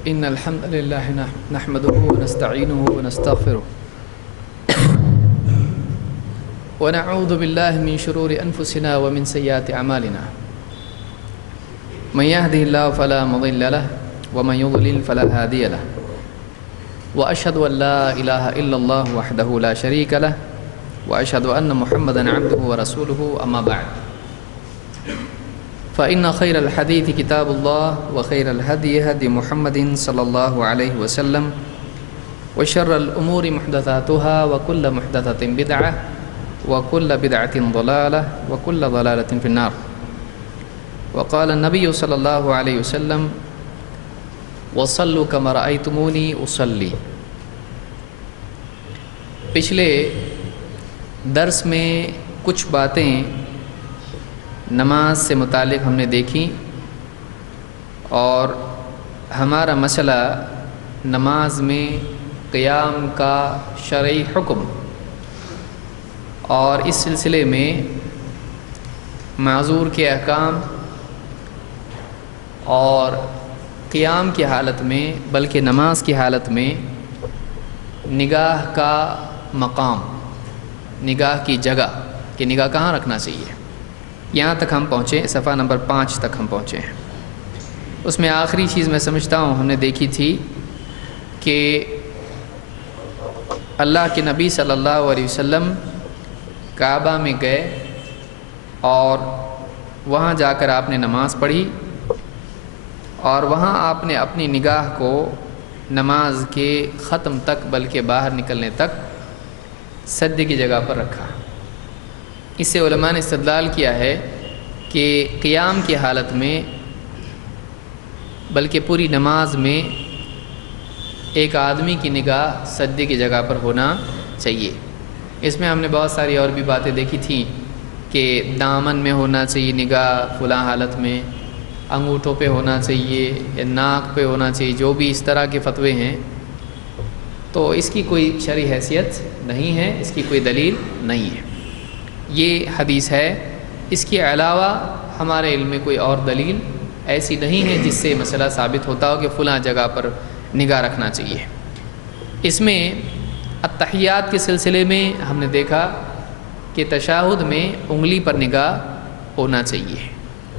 إن الحمد لله نحمده ونستعينه ونستغفره ونعوذ بالله من شرور أنفسنا ومن سيئات أعمالنا من يهده الله فلا مضل له ومن يضلل فلا هادي له وأشهد أن لا إله إلا الله وحده لا شريك له وأشهد أن محمدا عبده ورسوله أما بعد فإن خير الحديث كتاب الله وخير الهدي هدي محمد صلى الله عليه وسلم وشر الأمور محدثاتها وكل محدثة بدعة وكل بدعة ضلالة وكل ضلالة في النار وقال النبي صلى الله عليه وسلم وصلوا كما رأيتموني أصلي. پچھلے درس میں کچھ باتیں نماز سے متعلق ہم نے دیکھی اور ہمارا مسئلہ نماز میں قیام کا شرعی حکم اور اس سلسلے میں معذور کے احکام اور قیام کی حالت میں بلکہ نماز کی حالت میں نگاہ کا مقام، نگاہ کی جگہ کہ نگاہ کہاں رکھنا چاہیے، یہاں تک ہم پہنچے. صفحہ نمبر 5 تک ہم پہنچے ہیں. اس میں آخری چیز میں سمجھتا ہوں ہم نے دیکھی تھی کہ اللہ کے نبی صلی اللہ علیہ وسلم کعبہ میں گئے اور وہاں جا کر آپ نے نماز پڑھی اور وہاں آپ نے اپنی نگاہ کو نماز کے ختم تک بلکہ باہر نکلنے تک سجدے کی جگہ پر رکھا. اس سے علماء نے استدلال کیا ہے کہ قیام کی حالت میں بلکہ پوری نماز میں ایک آدمی کی نگاہ سجدے کی جگہ پر ہونا چاہیے. اس میں ہم نے بہت ساری اور بھی باتیں دیکھی تھیں کہ دامن میں ہونا چاہیے نگاہ فلاں حالت میں، انگوٹھوں پہ ہونا چاہیے یا ناک پہ ہونا چاہیے، جو بھی اس طرح کے فتوے ہیں تو اس کی کوئی شرعی حیثیت نہیں ہے، اس کی کوئی دلیل نہیں ہے. یہ حدیث ہے، اس کے علاوہ ہمارے علم میں کوئی اور دلیل ایسی نہیں ہے جس سے مسئلہ ثابت ہوتا ہو کہ فلاں جگہ پر نگاہ رکھنا چاہیے. اس میں التحیات کے سلسلے میں ہم نے دیکھا کہ تشہد میں انگلی پر نگاہ ہونا چاہیے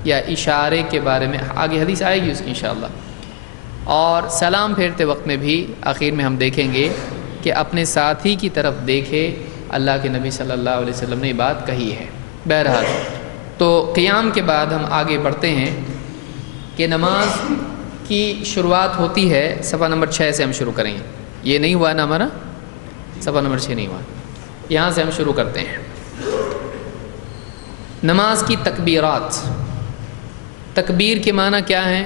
یا اشارے کے بارے میں آگے حدیث آئے گی اس کی انشاءاللہ. اور سلام پھیرتے وقت میں بھی آخر میں ہم دیکھیں گے کہ اپنے ساتھی کی طرف دیکھے. اللہ کے نبی صلی اللہ علیہ وسلم نے یہ بات کہی ہے. بہرحال تو قیام کے بعد ہم آگے بڑھتے ہیں کہ نماز کی شروعات ہوتی ہے. صفحہ نمبر 6 سے ہم شروع کریں گے. یہ نہیں ہوا نا ہمارا، صفحہ نمبر 6 نہیں ہوا، یہاں سے ہم شروع کرتے ہیں. نماز کی تکبیرات. تکبیر کے معنی کیا ہیں؟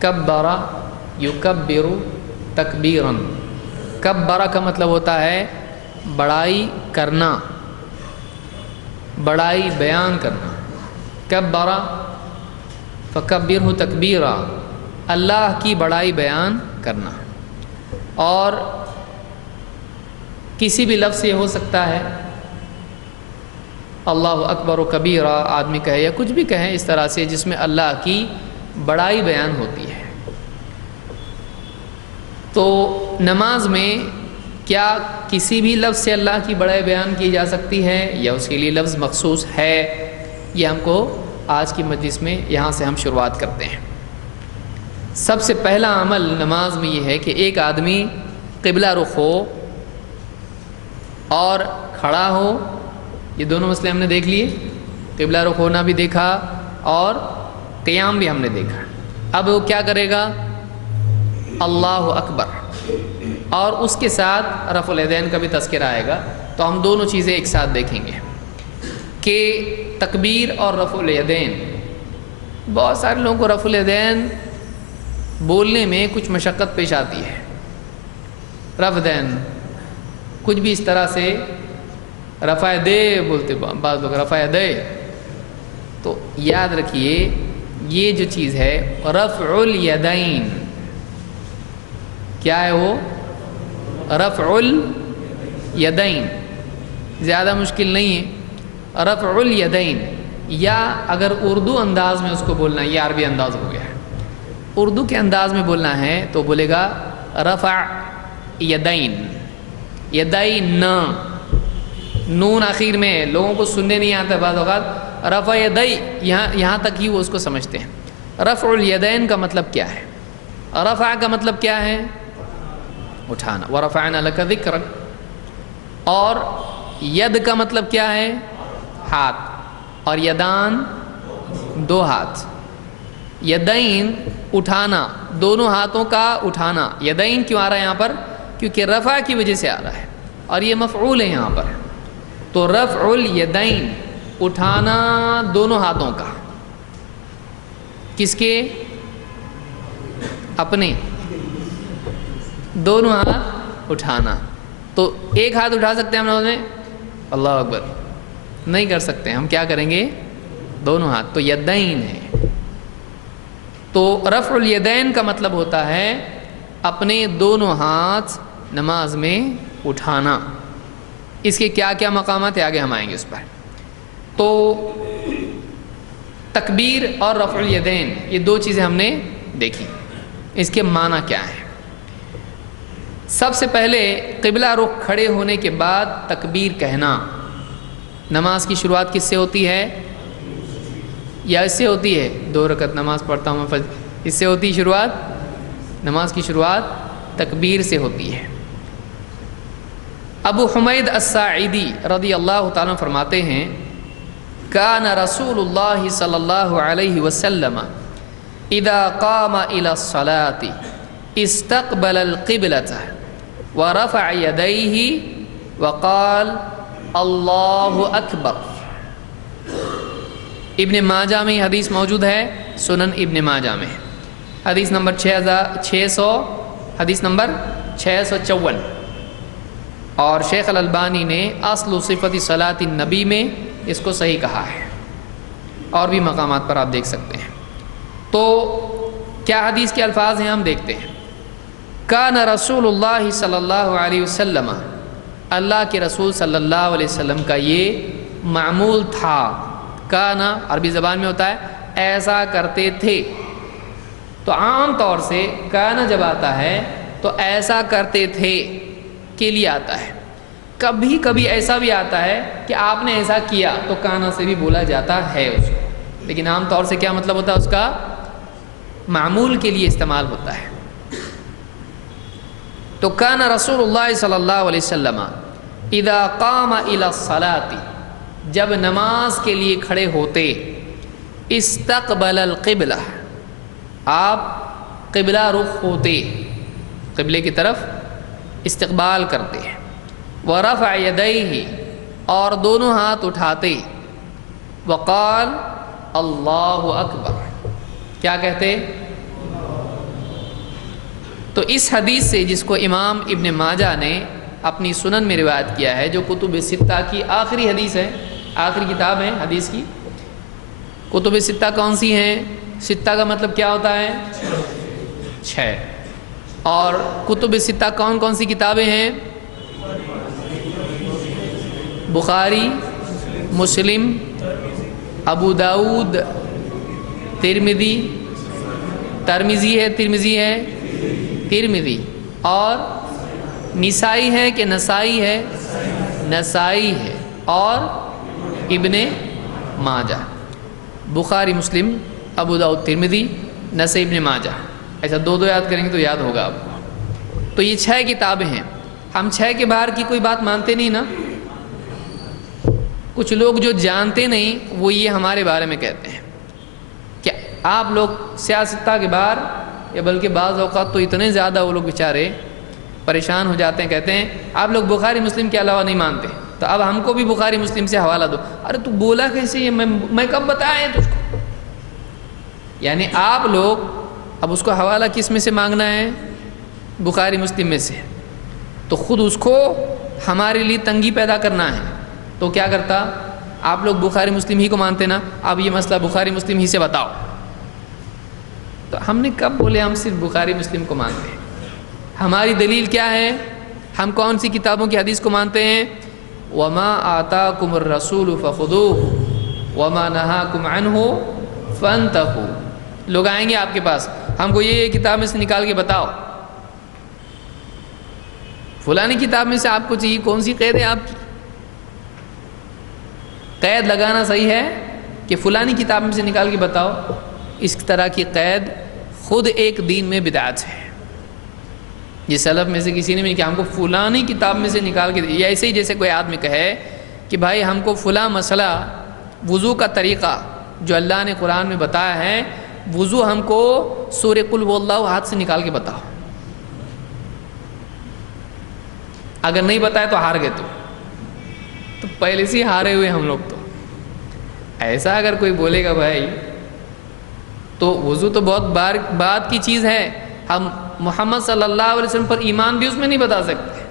کبر یکبر تکبیرا. کبر کا مطلب ہوتا ہے بڑائی کرنا، بڑائی بیان کرنا. کبر فکبرہ تکبیرا، اللہ کی بڑائی بیان کرنا. اور کسی بھی لفظ سے ہو سکتا ہے، اللہ اکبر و کبیرہ آدمی کہے یا کچھ بھی کہیں اس طرح سے جس میں اللہ کی بڑائی بیان ہوتی ہے. تو نماز میں کیا کسی بھی لفظ سے اللہ کی بڑائی بیان کی جا سکتی ہے یا اس کے لیے لفظ مخصوص ہے؟ یہ ہم کو آج کی مجلس میں یہاں سے ہم شروعات کرتے ہیں. سب سے پہلا عمل نماز میں یہ ہے کہ ایک آدمی قبلہ رخ ہو اور کھڑا ہو. یہ دونوں مسئلے ہم نے دیکھ لیے، قبلہ رخ ہونا بھی دیکھا اور قیام بھی ہم نے دیکھا. اب وہ کیا کرے گا؟ اللہ اکبر، اور اس کے ساتھ رفع الیدین کا بھی تذکرہ آئے گا. تو ہم دونوں چیزیں ایک ساتھ دیکھیں گے کہ تکبیر اور رفع الیدین. بہت سارے لوگوں کو رفع الیدین بولنے میں کچھ مشقت پیش آتی ہے. رفع دین کچھ بھی اس طرح سے رفع دے بولتے بعض لوگ، رفع دے. تو یاد رکھیے یہ جو چیز ہے رفع الیدین، کیا ہے وہ؟ رفع الیدین، زیادہ مشکل نہیں ہے. رفع الیدین یا اگر اردو انداز میں اس کو بولنا ہے، یہ عربی انداز ہو گیا ہے، اردو کے انداز میں بولنا ہے تو بولے گا رفع یدین، یدین، نون آخر میں ہے، لوگوں کو سننے نہیں آتا بعض اوقات، رفع یدی یہاں تک ہی وہ اس کو سمجھتے ہیں۔ رفع الیدین کا مطلب کیا ہے؟ رفع کا مطلب کیا ہے؟ اٹھانا، وَرَفَعْنَا لَكَ ذِكْرَكَ، اور ید کا مطلب کیا ہے؟ ہاتھ، اور یدان دو ہاتھ، یدین اٹھانا، دونوں ہاتھوں کا اٹھانا۔ یدین کیوں آ رہا ہے یہاں پر؟ کیونکہ رفع کی وجہ سے آ رہا ہے، اور یہ مفعول ہے یہاں پر، تو رفع الیدین اٹھانا دونوں ہاتھوں کا، کس کے؟ اپنے، دونوں ہاتھ اٹھانا۔ تو ایک ہاتھ اٹھا سکتے ہیں ہم لوگوں نے؟ اللہ اکبر، نہیں کر سکتے، ہم کیا کریں گے؟ دونوں ہاتھ، تو یدین ہے۔ تو رفع الیدین کا مطلب ہوتا ہے اپنے دونوں ہاتھ نماز میں اٹھانا۔ اس کے کیا کیا مقامات ہیں، آگے ہم آئیں گے اس پر۔ تو تکبیر اور رفع الیدین یہ دو چیزیں ہم نے دیکھی، اس کے معنی کیا ہیں۔ سب سے پہلے قبلہ رخ کھڑے ہونے کے بعد تکبیر کہنا۔ نماز کی شروعات کس سے ہوتی ہے؟ یا اس سے ہوتی ہے؟ 2 رکعت نماز پڑھتا ہوں میں، اس سے ہوتی ہے شروعات؟ نماز کی شروعات تکبیر سے ہوتی ہے۔ ابو حمید الساعدی رضی اللہ تعالیٰ فرماتے ہیں کان رسول اللہ صلی اللہ علیہ وسلم اذا قام الى الصلاة استقبل القبلة ورفع يديه وقال اللہ اکبر۔ ابن ماجہ میں حدیث موجود ہے، سنن ابن ماجہ میں، حدیث نمبر 654، اور شیخ الالبانی نے اصل صفت صلاۃ النبی میں اس کو صحیح کہا ہے، اور بھی مقامات پر آپ دیکھ سکتے ہیں۔ تو کیا حدیث کے الفاظ ہیں، ہم دیکھتے ہیں۔ کان رسول اللہ صلی اللہ علیہ وسلم، اللہ کے رسول صلی اللہ علیہ وسلم کا یہ معمول تھا۔ کانا عربی زبان میں ہوتا ہے ایسا کرتے تھے، تو عام طور سے کانا جب آتا ہے تو ایسا کرتے تھے کے لیے آتا ہے، کبھی کبھی ایسا بھی آتا ہے کہ آپ نے ایسا کیا تو کانا سے بھی بولا جاتا ہے اس کو، لیکن عام طور سے کیا مطلب ہوتا ہے اس کا؟ معمول کے لیے استعمال ہوتا ہے۔ تو کان رسول اللہ صلی اللہ علیہ وسلم اذا قام الى الصلاة، جب نماز کے لیے کھڑے ہوتے، استقبل القبلہ، آپ قبلہ رخ ہوتے، قبلے کی طرف استقبال کرتے، ورفع یدیہ، اور دونوں ہاتھ اٹھاتے، وقال اللہ اکبر، کیا کہتے؟ تو اس حدیث سے، جس کو امام ابن ماجہ نے اپنی سنن میں روایت کیا ہے، جو کتب ستہ کی آخری حدیث ہے، آخری کتاب ہے حدیث کی۔ کتب ستہ کون سی ہیں؟ ستہ کا مطلب کیا ہوتا ہے؟ 6۔ اور کتب ستہ کون کون سی کتابیں ہیں؟ بخاری، مسلم، ابو داؤد، ترمذی ہے، ترمذی، اور نسائی ہے کہ نسائی ہے؟ نسائی ہے، اور ابن ماجہ۔ بخاری، مسلم، ابو داؤد، ترمذی، نسائی، ابن ماجہ، ایسا 2 یاد کریں گے تو یاد ہوگا آپ کو۔ تو یہ 6 کتابیں ہیں۔ ہم 6 کے باہر کی کوئی بات مانتے نہیں نا۔ کچھ لوگ جو جانتے نہیں وہ یہ ہمارے بارے میں کہتے ہیں کہ آپ لوگ سیاستہ کے باہر، یا بلکہ بعض اوقات تو اتنے زیادہ وہ لوگ بیچارے پریشان ہو جاتے ہیں، کہتے ہیں آپ لوگ بخاری مسلم کے علاوہ نہیں مانتے، تو اب ہم کو بھی بخاری مسلم سے حوالہ دو۔ ارے تو بولا کیسے یہ؟ میں کب بتایا تجھ کو؟ یعنی آپ لوگ اب اس کو حوالہ کس میں سے مانگنا ہے؟ بخاری مسلم میں سے، تو خود اس کو ہمارے لیے تنگی پیدا کرنا ہے۔ تو کیا کرتا؟ آپ لوگ بخاری مسلم ہی کو مانتے نا، اب یہ مسئلہ بخاری مسلم ہی سے بتاؤ۔ تو ہم نے کب بولے ہم صرف بخاری مسلم کو مانتے ہیں؟ ہماری دلیل کیا ہے؟ ہم کون سی کتابوں کی حدیث کو مانتے ہیں؟ وَمَا آتَاكُمُ الرَّسُولُ فَخُذُوهُ، وَمَا نَهَاكُمْ عَنْهُ فَانْتَهُوا، لوگ آئیں گے آپ کے پاس، ہم کو یہ کتاب میں سے نکال کے بتاؤ، فلانی کتاب میں سے آپ کو چاہیے، کون سی قید ہے آپ کی؟ قید لگانا صحیح ہے کہ فلانی کتاب میں سے نکال کے بتاؤ، اس طرح کی قید خود ایک دین میں بدعت ہے۔ یہ سلف میں سے کسی نے بھی کہ ہم کو فلانی کتاب میں سے نکال کے دے، یا ایسے ہی جیسے کوئی آدمی کہے کہ بھائی ہم کو فلاں مسئلہ وضو کا طریقہ جو اللہ نے قرآن میں بتایا ہے، وضو ہم کو سورہ قل هو اللہ احد سے نکال کے بتاؤ، اگر نہیں بتائے تو ہار گئے، تو پہلے سے ہی ہارے ہوئے ہم لوگ۔ تو ایسا اگر کوئی بولے گا بھائی، تو وضو تو بہت بعد کی چیز ہے، ہم محمد صلی اللہ علیہ وسلم پر ایمان بھی اس میں نہیں بتا سکتے،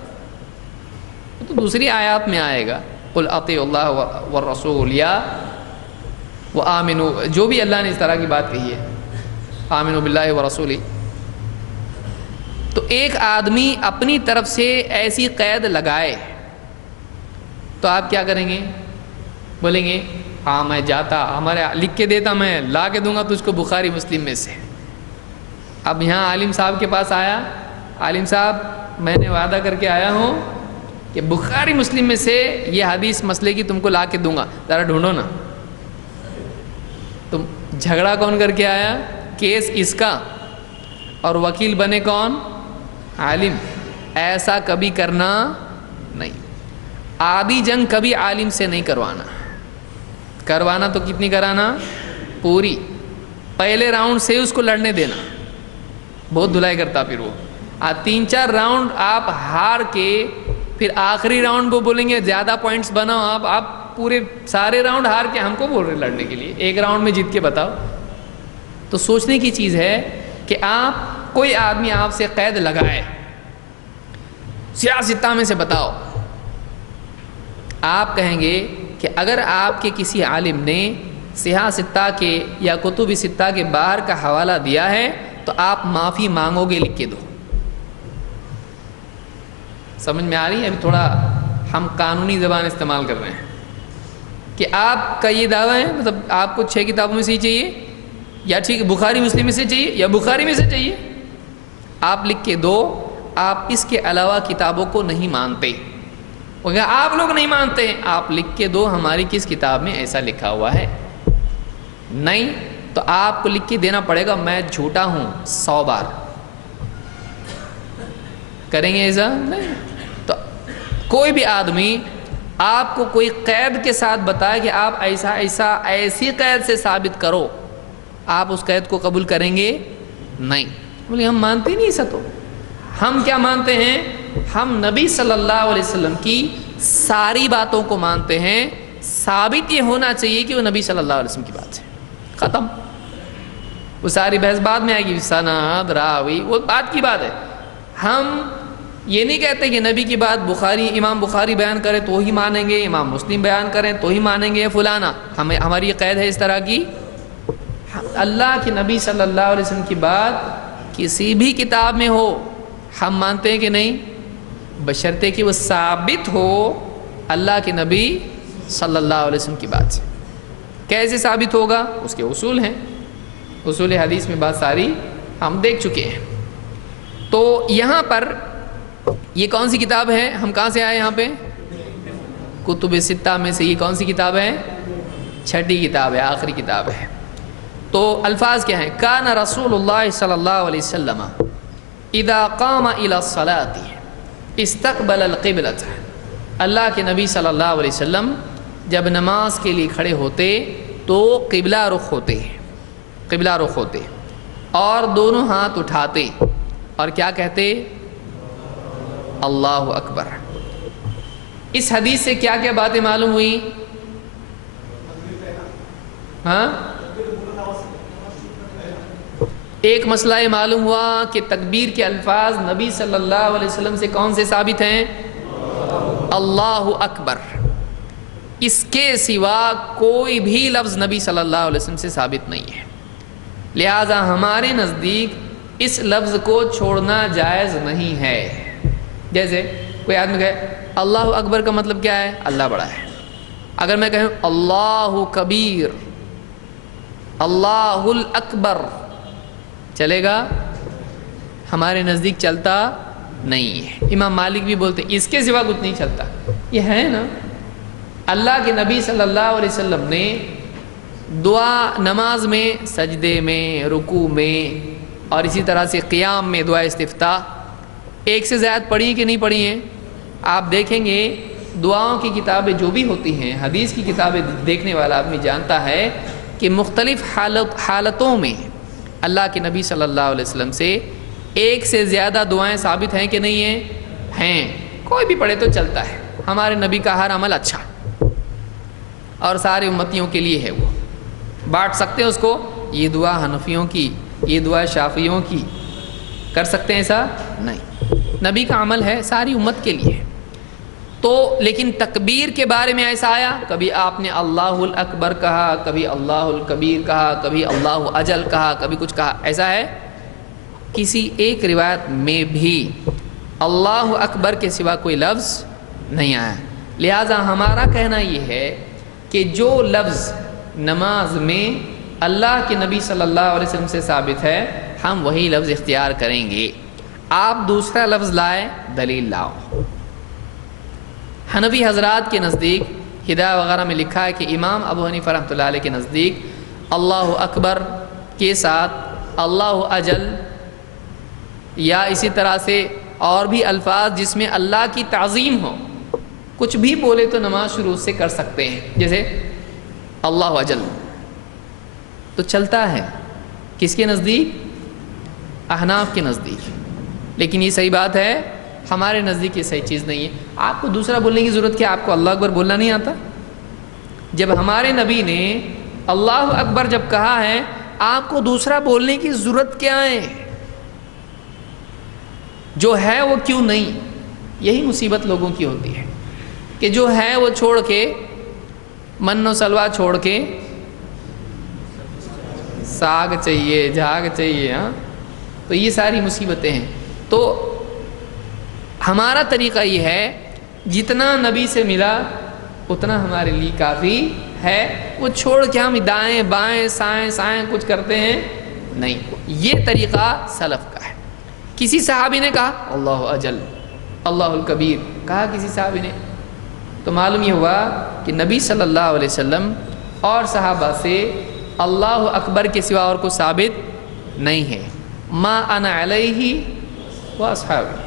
تو دوسری آیات میں آئے گا، قل اطیعوا اللہ والرسول یا وآمنوا، جو بھی اللہ نے اس طرح کی بات کہی ہے، آمنوا باللہ ورسولہ۔ تو ایک آدمی اپنی طرف سے ایسی قید لگائے تو آپ کیا کریں گے؟ بولیں گے ہاں میں جاتا، ہمارے لکھ کے دیتا، میں لا کے دوں گا تجھ کو بخاری مسلم میں سے۔ اب یہاں عالم صاحب کے پاس آیا، عالم صاحب میں نے وعدہ کر کے آیا ہوں کہ بخاری مسلم میں سے یہ حدیث مسئلے کی تم کو لا کے دوں گا، ذرا ڈھونڈو نا۔ تم جھگڑا کون کر کے آیا؟ کیس اس کا، اور وکیل بنے کون؟ عالم۔ ایسا کبھی کرنا نہیں، آدھی جنگ کبھی عالم سے نہیں کروانا تو کتنی کرانا؟ پوری، پہلے راؤنڈ سے اس کو لڑنے دینا، بہت دھلائی کرتا پھر وہ 3-4 راؤنڈ آپ ہار کے پھر آخری راؤنڈ وہ بولیں گے زیادہ پوائنٹس بناؤ، آپ پورے سارے راؤنڈ ہار کے ہم کو بول رہے لڑنے کے لیے، ایک راؤنڈ میں جیت کے بتاؤ۔ تو سوچنے کی چیز ہے کہ آپ کوئی آدمی آپ سے قید لگائے، سیاستہ میں سے بتاؤ، آپ کہیں گے کہ اگر آپ کے کسی عالم نے سیاہ ستہ کے یا کتب ستہ کے باہر کا حوالہ دیا ہے تو آپ معافی مانگو گے، لکھ کے دو۔ سمجھ میں آ رہی ہے؟ ابھی تھوڑا ہم قانونی زبان استعمال کر رہے ہیں کہ آپ کا یہ دعویٰ ہے، مطلب آپ کو 6 کتابوں میں سے ہی چاہیے، یا ٹھیک ہے بخاری مسلم میں سے چاہیے، یا بخاری میں سے چاہیے، آپ لکھ کے دو۔ آپ اس کے علاوہ کتابوں کو نہیں مانتے، اگر آپ لوگ نہیں مانتے ہیں، آپ لکھ کے دو ہماری کس کتاب میں ایسا لکھا ہوا ہے، نہیں تو آپ کو لکھ کے دینا پڑے گا میں جھوٹا ہوں 100 بار۔ کریں گے ایسا؟ نہیں۔ تو کوئی بھی آدمی آپ کو کوئی قید کے ساتھ بتائے کہ آپ ایسی قید سے ثابت کرو، آپ اس قید کو قبول کریں گے؟ نہیں۔ بولے ہم مانتے نہیں ایسا، تو ہم کیا مانتے ہیں؟ ہم نبی صلی اللہ علیہ وسلم کی ساری باتوں کو مانتے ہیں، ثابت یہ ہونا چاہیے کہ وہ نبی صلی اللہ علیہ وسلم کی بات ہے، ختم۔ وہ ساری بحث بعد میں آئے گی، سند راوی وہ بات کی بات ہے۔ ہم یہ نہیں کہتے کہ نبی کی بات امام بخاری بیان کرے تو ہی مانیں گے، امام مسلم بیان کریں تو ہی مانیں گے، فلانا ہماری یہ قید ہے اس طرح کی۔ اللہ کے نبی صلی اللہ علیہ وسلم کی بات کسی بھی کتاب میں ہو ہم مانتے ہیں کہ نہیں، بشرطے کہ وہ ثابت ہو اللہ کے نبی صلی اللہ علیہ وسلم کی بات سے۔ کیسے ثابت ہوگا؟ اس کے اصول ہیں، اصول حدیث میں بات ساری ہم دیکھ چکے ہیں۔ تو یہاں پر یہ کون سی کتاب ہے؟ ہم کہاں سے آئے یہاں پہ؟ کتب ستہ میں سے یہ کون سی کتاب ہے؟ 6ٹھی کتاب ہے، آخری کتاب ہے۔ تو الفاظ کیا ہیں؟ کان رسول اللہ صلی اللہ علیہ وسلم اذا قام الى الصلاة استقبل القبلۃ، اللہ کے نبی صلی اللہ علیہ وسلم جب نماز کے لیے کھڑے ہوتے تو قبلہ رخ ہوتے اور دونوں ہاتھ اٹھاتے اور کیا کہتے؟ اللہ اکبر۔ اس حدیث سے کیا کیا باتیں معلوم ہوئی؟ ہاں، ایک مسئلہ یہ معلوم ہوا کہ تکبیر کے الفاظ نبی صلی اللہ علیہ وسلم سے کون سے ثابت ہیں؟ اللہ اکبر۔ اس کے سوا کوئی بھی لفظ نبی صلی اللہ علیہ وسلم سے ثابت نہیں ہے، لہذا ہمارے نزدیک اس لفظ کو چھوڑنا جائز نہیں ہے۔ جیسے کوئی آدمی کہے اللہ اکبر کا مطلب کیا ہے؟ اللہ بڑا ہے۔ اگر میں کہوں اللہ کبیر، اللہ الاکبر، چلے گا؟ ہمارے نزدیک چلتا نہیں ہے۔ امام مالک بھی بولتے اس کے سوا کچھ نہیں چلتا۔ یہ ہے نا، اللہ کے نبی صلی اللہ علیہ وسلم نے دعا نماز میں، سجدے میں، رکوع میں، اور اسی طرح سے قیام میں دعا استفتاح ایک سے زیادہ پڑھی کہ نہیں پڑھی ہیں؟ آپ دیکھیں گے دعاؤں کی کتابیں جو بھی ہوتی ہیں، حدیث کی کتابیں دیکھنے والا آدمی جانتا ہے کہ مختلف حالتوں میں اللہ کے نبی صلی اللہ علیہ وسلم سے ایک سے زیادہ دعائیں ثابت ہیں کہ نہیں ہیں؟ ہیں۔ کوئی بھی پڑھے تو چلتا ہے۔ ہمارے نبی کا ہر عمل اچھا اور سارے امتیوں کے لیے ہے، وہ بانٹ سکتے ہیں اس کو، یہ دعا حنفیوں کی، یہ دعا شافعیوں کی، کر سکتے ہیں ایسا؟ نہیں، نبی کا عمل ہے، ساری امت کے لیے ہے۔ تو لیکن تکبیر کے بارے میں ایسا آیا، کبھی آپ نے اللہ الاکبر کہا، کبھی اللہ الکبیر کہا، کبھی اللہ اجل کہا، کبھی کچھ کہا، ایسا ہے؟ کسی ایک روایت میں بھی اللہ اکبر کے سوا کوئی لفظ نہیں آیا۔ لہٰذا ہمارا کہنا یہ ہے کہ جو لفظ نماز میں اللہ کے نبی صلی اللہ علیہ وسلم سے ثابت ہے، ہم وہی لفظ اختیار کریں گے۔ آپ دوسرا لفظ لائے، دلیل لاؤ۔ حنفی حضرات کے نزدیک ہدایہ وغیرہ میں لکھا ہے کہ امام ابو حنیفہ رحمۃ اللہ علیہ کے نزدیک اللہ اکبر کے ساتھ اللہ اجل یا اسی طرح سے اور بھی الفاظ جس میں اللہ کی تعظیم ہو، کچھ بھی بولے تو نماز شروع سے کر سکتے ہیں، جیسے اللہ اجل تو چلتا ہے۔ کس کے نزدیک؟ احناف کے نزدیک۔ لیکن یہ صحیح بات ہے، ہمارے نزدیک یہ صحیح چیز نہیں ہے۔ آپ کو دوسرا بولنے کی ضرورت کیا؟ آپ کو اللہ اکبر بولنا نہیں آتا؟ جب ہمارے نبی نے اللہ اکبر جب کہا ہے، آپ کو دوسرا بولنے کی ضرورت کیا ہے؟ جو ہے وہ کیوں نہیں؟ یہی مصیبت لوگوں کی ہوتی ہے کہ جو ہے وہ چھوڑ کے، من و سلوا چھوڑ کے ساگ چاہیے، جھاگ چاہیے، ہاں، تو یہ ساری مصیبتیں ہیں۔ تو ہمارا طریقہ یہ ہے، جتنا نبی سے ملا اتنا ہمارے لیے کافی ہے، وہ چھوڑ کے ہم دائیں بائیں سائیں سائیں کچھ کرتے ہیں نہیں۔ یہ طریقہ سلف کا ہے۔ کسی صحابی نے کہا اللہ اجل، اللہ الکبیر کہا کسی صحابی نے، تو معلوم یہ ہوا کہ نبی صلی اللہ علیہ وسلم اور صحابہ سے اللہ اکبر کے سوا اور کو ثابت نہیں ہے۔ ما انا علیہ و اصحابی،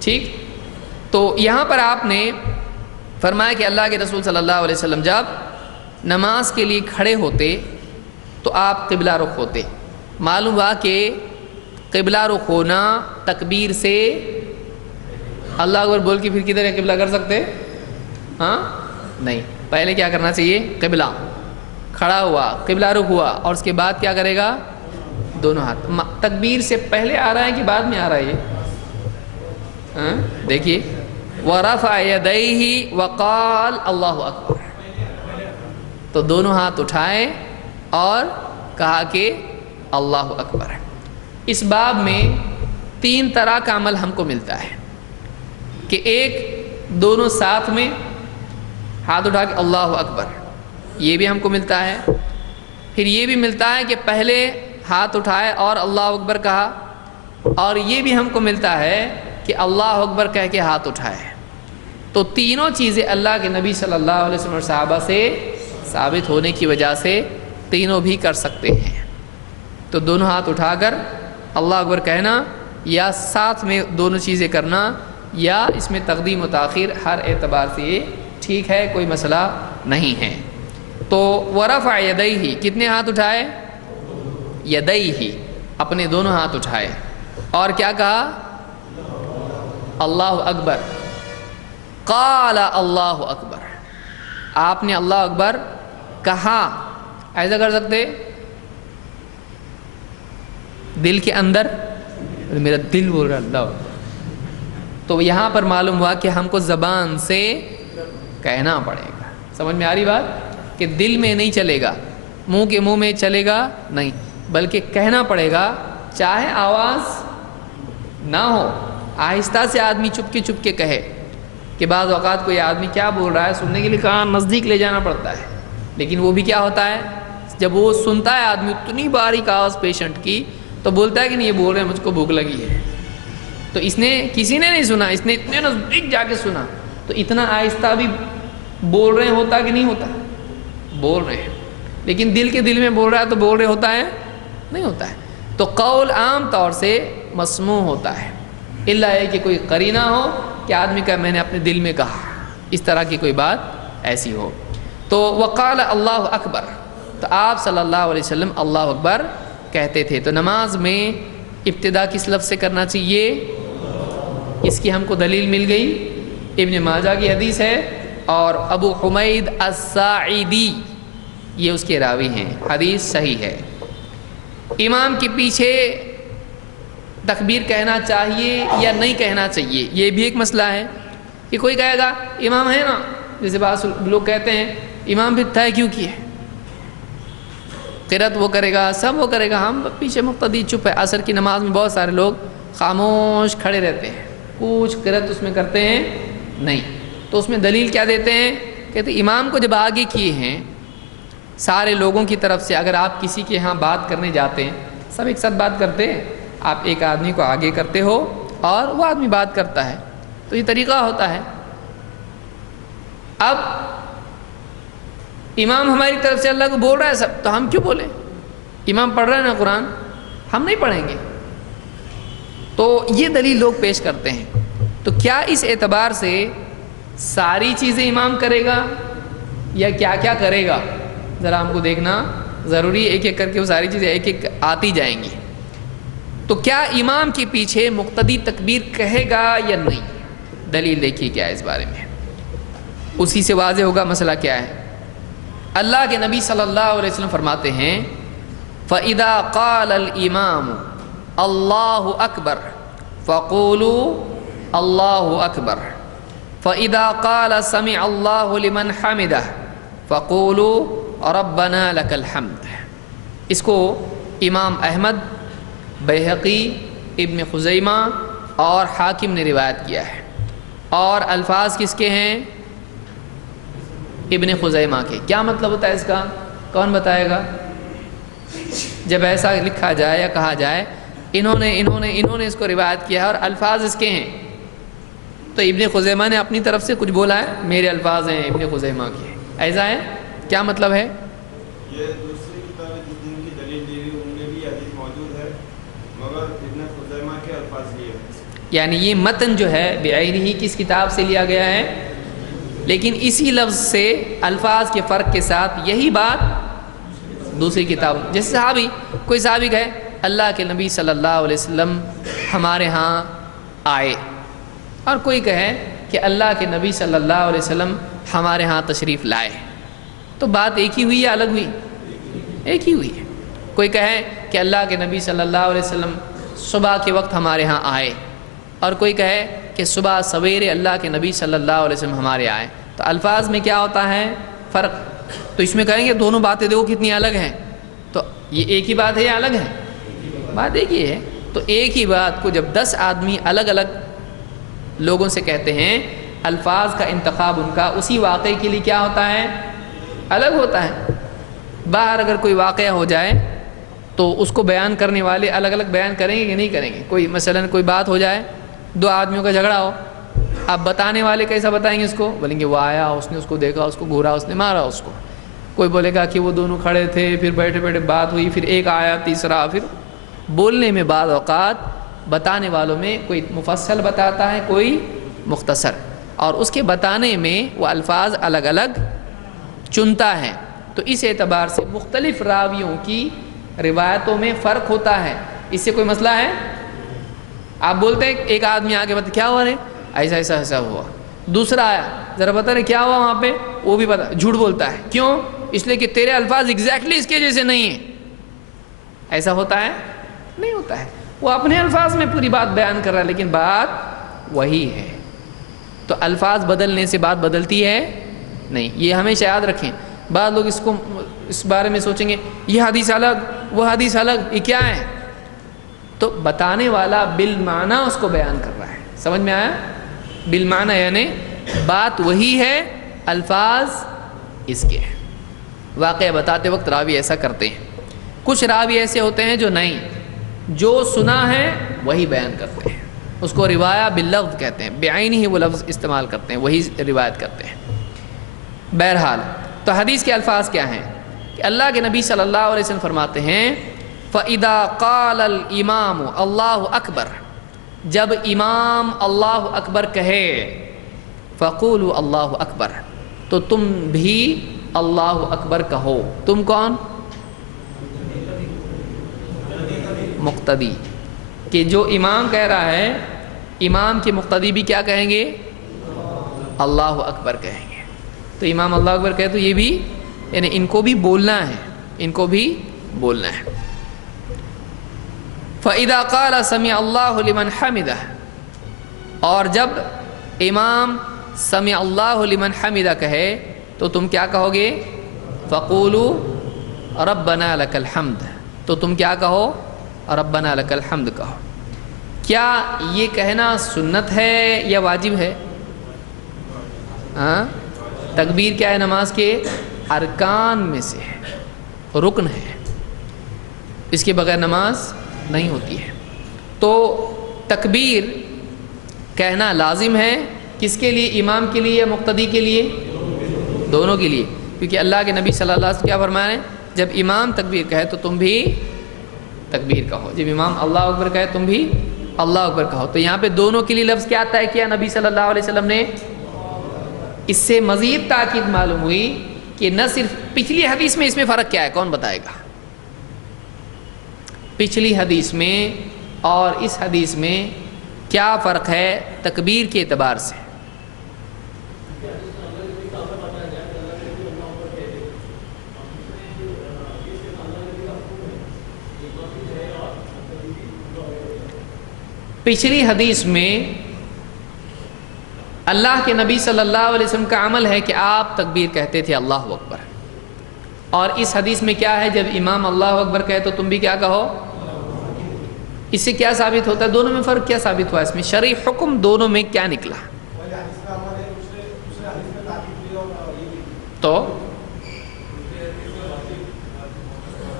ٹھیک؟ تو یہاں پر آپ نے فرمایا کہ اللہ کے رسول صلی اللہ علیہ وسلم جب نماز کے لیے کھڑے ہوتے تو آپ قبلہ رخ ہوتے۔ معلوم ہوا کہ قبلہ رخ ہونا تکبیر سے اللہ اکبر بول کے پھر کدھر قبلہ کر سکتے؟ ہاں نہیں، پہلے کیا کرنا چاہیے؟ قبلہ، کھڑا ہوا، قبلہ رخ ہوا، اور اس کے بعد کیا کرے گا؟ دونوں ہاتھ۔ تکبیر سے پہلے آ رہا ہے کہ بعد میں آ رہا ہے یہ؟ دیکھیے، وَرَفَعَ يَدَيْهِ وَقَالَ اللَّهُ أَكْبَرُ، تو دونوں ہاتھ اٹھائے اور کہا کہ اللہ اکبر۔ اس باب میں تین طرح کا عمل ہم کو ملتا ہے کہ ایک دونوں ساتھ میں ہاتھ اٹھا کے اللہ اکبر، یہ بھی ہم کو ملتا ہے۔ پھر یہ بھی ملتا ہے کہ پہلے ہاتھ اٹھائے اور اللہ اکبر کہا، اور یہ بھی ہم کو ملتا ہے کہ اللہ اکبر کہہ کے ہاتھ اٹھائے۔ تو تینوں چیزیں اللہ کے نبی صلی اللہ علیہ وسلم اور صحابہ سے ثابت ہونے کی وجہ سے تینوں بھی کر سکتے ہیں۔ تو دونوں ہاتھ اٹھا کر اللہ اکبر کہنا، یا ساتھ میں دونوں چیزیں کرنا، یا اس میں تقدیم و تاخیر، ہر اعتبار سے یہ ٹھیک ہے، کوئی مسئلہ نہیں ہے۔ تو ورفع یدیہ، کتنے ہاتھ اٹھائے؟ یدیہ، اپنے دونوں ہاتھ اٹھائے، اور کیا کہا؟ اللہ اکبر۔ قال اللہ اکبر، آپ نے اللہ اکبر کہا۔ ایسا کر سکتے؟ دل کے اندر، میرا دل بول رہا اللہ، تو یہاں پر معلوم ہوا کہ ہم کو زبان سے کہنا پڑے گا۔ سمجھ میں آ رہی بات؟ کہ دل میں نہیں چلے گا، منہ کے منہ میں چلے گا نہیں، بلکہ کہنا پڑے گا، چاہے آواز نہ ہو، آہستہ سے آدمی چپ کے کہے، کہ بعض اوقات کوئی آدمی کیا بول رہا ہے سننے کے لیے کان نزدیک لے جانا پڑتا ہے، لیکن وہ بھی کیا ہوتا ہے جب وہ سنتا ہے آدمی اتنی باریک آواز پیشنٹ کی تو بولتا ہے کہ نہیں یہ بول رہے ہیں مجھ کو بھوک لگی ہے، تو اس نے کسی نے نہیں سنا، اس نے اتنے نزدیک جا کے سنا، تو اتنا آہستہ بھی بول رہے ہوتا کہ نہیں ہوتا، بول رہے ہیں، لیکن دل کے دل میں بول رہا ہے تو بول رہے ہوتا ہے نہیں ہوتا ہے۔ تو قول عام طور سے مسموع ہوتا ہے، الا ہے کہ کوئی قرینہ ہو کہ آدمی کا میں نے اپنے دل میں کہا، اس طرح کی کوئی بات ایسی ہو۔ تو وقال اللہ اکبر، تو آپ صلی اللہ علیہ وسلم اللہ اکبر کہتے تھے۔ تو نماز میں ابتدا کس لفظ سے کرنا چاہیے؟ اس کی ہم کو دلیل مل گئی، ابن ماجہ کی حدیث ہے، اور ابو حمید الساعدی یہ اس کے راوی ہیں، حدیث صحیح ہے۔ امام کے پیچھے تکبیر کہنا چاہیے یا نہیں کہنا چاہیے، یہ بھی ایک مسئلہ ہے کہ کوئی کہے گا امام ہے نا، جیسے بعض لوگ کہتے ہیں امام بھی طے کیوں کیے، قرات وہ کرے گا سب وہ کرے گا، ہم پیچھے مقتدی چپ ہے۔ عصر کی نماز میں بہت سارے لوگ خاموش کھڑے رہتے ہیں، کچھ قرات اس میں کرتے ہیں نہیں، تو اس میں دلیل کیا دیتے ہیں؟ کہتے امام کو جب آگے کیے ہیں سارے لوگوں کی طرف سے، اگر آپ کسی کے ہاں بات کرنے جاتے ہیں سب ایک ساتھ بات کرتے ہیں، آپ ایک آدمی کو آگے کرتے ہو اور وہ آدمی بات کرتا ہے، تو یہ طریقہ ہوتا ہے۔ اب امام ہماری طرف سے اللہ کو بول رہا ہے سب، تو ہم کیوں بولیں؟ امام پڑھ رہا ہے نا قرآن، ہم نہیں پڑھیں گے؟ تو یہ دلیل لوگ پیش کرتے ہیں۔ تو کیا اس اعتبار سے ساری چیزیں امام کرے گا یا کیا کیا کرے گا؟ ذرا ہم کو دیکھنا ضروری ہے، ایک ایک کر کے وہ ساری چیزیں ایک ایک آتی جائیں گی۔ تو کیا امام کے پیچھے مقتدی تکبیر کہے گا یا نہیں؟ دلیل دیکھیے کیا ہے اس بارے میں، اسی سے واضح ہوگا مسئلہ کیا ہے۔ اللہ کے نبی صلی اللہ علیہ وسلم فرماتے ہیں فَإِذَا قَالَ الْإِمَامُ اللَّهُ أَكْبَرُ فَقُولُوا اللَّهُ أَكْبَرُ فَإِذَا قَالَ سَمِعَ اللَّهُ لِمَنْ حَمِدَهُ فَقُولُوا رَبَّنَا لَكَ الْحَمْدُ۔ اس کو امام احمد، بیہقی، ابن خزیمہ اور حاکم نے روایت کیا ہے، اور الفاظ کس کے ہیں؟ ابن خزیمہ کے۔ کیا مطلب ہوتا ہے اس کا؟ کون بتائے گا؟ جب ایسا لکھا جائے یا کہا جائے انہوں نے اس کو روایت کیا ہے اور الفاظ اس کے ہیں، تو ابن خزیمہ نے اپنی طرف سے کچھ بولا ہے، میرے الفاظ ہیں ابن خزیمہ کے، ایسا ہے؟ کیا مطلب ہے؟ یہ دوسری کتاب جس دن کی دلیل دی ہوئی ان میں بھی حدیث موجود ہے، مگر ابن خزیمہ کے الفاظ یہ ہیں، یعنی یہ متن جو ہے بعینہ ہی کس کتاب سے لیا گیا ہے، لیکن اسی لفظ سے الفاظ کے فرق کے ساتھ یہی بات دوسری کتاب، جیسے صحابی، کوئی صحابی کہے اللہ کے نبی صلی اللہ علیہ وسلم ہمارے ہاں آئے، اور کوئی کہے کہ اللہ کے نبی صلی اللہ علیہ وسلم ہمارے ہاں تشریف لائے، تو بات ایک ہی ہوئی یا الگ ہوئی؟ ایک ہی ہوئی ہے۔ کوئی کہے کہ اللہ کے نبی صلی اللہ علیہ وسلم صبح کے وقت ہمارے ہاں آئے، اور کوئی کہے کہ صبح سویرے اللہ کے نبی صلی اللہ علیہ وسلم ہمارے آئے، تو الفاظ میں کیا ہوتا ہے؟ فرق۔ تو اس میں کہیں گے دونوں باتیں دیکھو کتنی الگ ہیں، تو یہ ایک ہی بات ہے یا الگ ہے؟ بات ایک ہی ہے۔ تو ایک ہی بات کو جب 10 آدمی الگ الگ لوگوں سے کہتے ہیں، الفاظ کا انتخاب ان کا اسی واقعے کے لیے کیا ہوتا ہے؟ الگ ہوتا ہے۔ باہر اگر کوئی واقعہ ہو جائے تو اس کو بیان کرنے والے الگ الگ بیان کریں گے کہ نہیں کریں گے؟ کوئی مثلا کوئی بات ہو جائے، 2 آدمیوں کا جھگڑا ہو، اب بتانے والے کیسا بتائیں گے اس کو؟ بولیں گے وہ آیا، اس نے اس کو دیکھا، اس کو گھورا، اس نے مارا اس کو۔ کوئی بولے گا کہ وہ دونوں کھڑے تھے، پھر بیٹھے بیٹھے بات ہوئی، پھر ایک آیا، تیسرا، پھر بولنے میں بعض اوقات بتانے والوں میں کوئی مفصل بتاتا ہے، کوئی مختصر، اور اس کے بتانے میں وہ الفاظ الگ الگ چنتا ہے۔ تو اس اعتبار سے مختلف راویوں کی روایتوں میں فرق ہوتا ہے۔ اس سے کوئی مسئلہ ہے؟ آپ بولتے ہیں ایک آدمی آگے بتا کیا ہوا رے، ایسا ایسا ایسا ہوا، دوسرا آیا ذرا بتا رہے کیا ہوا وہاں پہ، وہ بھی بتا، جھوٹ بولتا ہے، کیوں؟ اس لیے کہ تیرے الفاظ ایگزیکٹلی اس کے جیسے نہیں ہیں۔ ایسا ہوتا ہے؟ نہیں ہوتا ہے، وہ اپنے الفاظ میں پوری بات بیان کر رہا ہے لیکن بات وہی ہے۔ تو الفاظ بدلنے سے بات بدلتی ہے نہیں، یہ ہمیشہ یاد رکھیں۔ بعض لوگ اس بارے میں سوچیں گے یہ حدیث الگ، وہ حدیث الگ، یہ کیا ہے؟ تو بتانے والا بالمعنی اس کو بیان کر رہا ہے، سمجھ میں آیا؟ بالمعنی یعنی بات وہی ہے، الفاظ اس کے ہیں۔ واقعہ بتاتے وقت راوی ایسا کرتے ہیں، کچھ راوی ایسے ہوتے ہیں جو نہیں، جو سنا ہے وہی بیان کرتے ہیں، اس کو روایہ باللفظ کہتے ہیں، بعین ہی وہ لفظ استعمال کرتے ہیں، وہی روایت کرتے ہیں۔ بہرحال تو حدیث کے الفاظ کیا ہیں کہ اللہ کے نبی صلی اللہ علیہ وسلم فرماتے ہیں فَإِذَا قَالَ الْإِمَامُ اللّہ اکبر، جب امام اللہ اکبر کہے، فَقُولُوا اللّہ اکبر، تو تم بھی اللہ اکبر کہو۔ تم کون؟ مقتدی، کہ جو امام کہہ رہا ہے، امام کے مقتدی بھی کیا کہیں گے؟ اللہ اکبر کہیں گے۔ تو امام اللہ اکبر کہے تو یہ بھی، یعنی ان کو بھی بولنا ہے، ان کو بھی بولنا ہے۔ فَإِذَا قَالَ سَمِعَ اللَّهُ لِمَنْ حَمِدَهُ، اور جب امام سمع اللہ لمن حمدہ کہے تو تم کیا کہو گے؟ فَقُولُوا رَبَّنَا لَكَ الْحَمْدُ، تو تم کیا کہو؟ ربنا لک الحمد کہو۔ کیا یہ کہنا سنت ہے یا واجب ہے؟ ہاں، تکبیر کیا ہے؟ نماز کے ارکان میں سے ہے، رکن ہے، اس کے بغیر نماز نہیں ہوتی ہے۔ تو تکبیر کہنا لازم ہے، کس کے لیے؟ امام کے لیے یا مقتدی کے لیے؟ دونوں کے لیے، کیونکہ اللہ کے نبی صلی اللہ علیہ وسلم کیا فرمائے؟ جب امام تکبیر کہے تو تم بھی تکبیر کہو، جب امام اللہ اکبر کہے تم بھی اللہ اکبر کہو۔ تو یہاں پہ دونوں کے لیے لفظ کیا طے کیا نبی صلی اللہ علیہ وسلم نے؟ اس سے مزید تاکید معلوم ہوئی کہ نہ صرف پچھلی حدیث میں، اس میں فرق کیا ہے؟ کون بتائے گا؟ پچھلی حدیث میں اور اس حدیث میں کیا فرق ہے تکبیر کے اعتبار سے؟ پچھلی حدیث میں اللہ کے نبی صلی اللہ علیہ وسلم کا عمل ہے کہ آپ تکبیر کہتے تھے اللہ اکبر، اور اس حدیث میں کیا ہے؟ جب امام اللہ اکبر کہے تو تم بھی کیا کہو؟ اس سے کیا ثابت ہوتا ہے؟ دونوں میں فرق کیا ثابت ہوا؟ اس میں شرعی حکم دونوں میں کیا نکلا؟ تو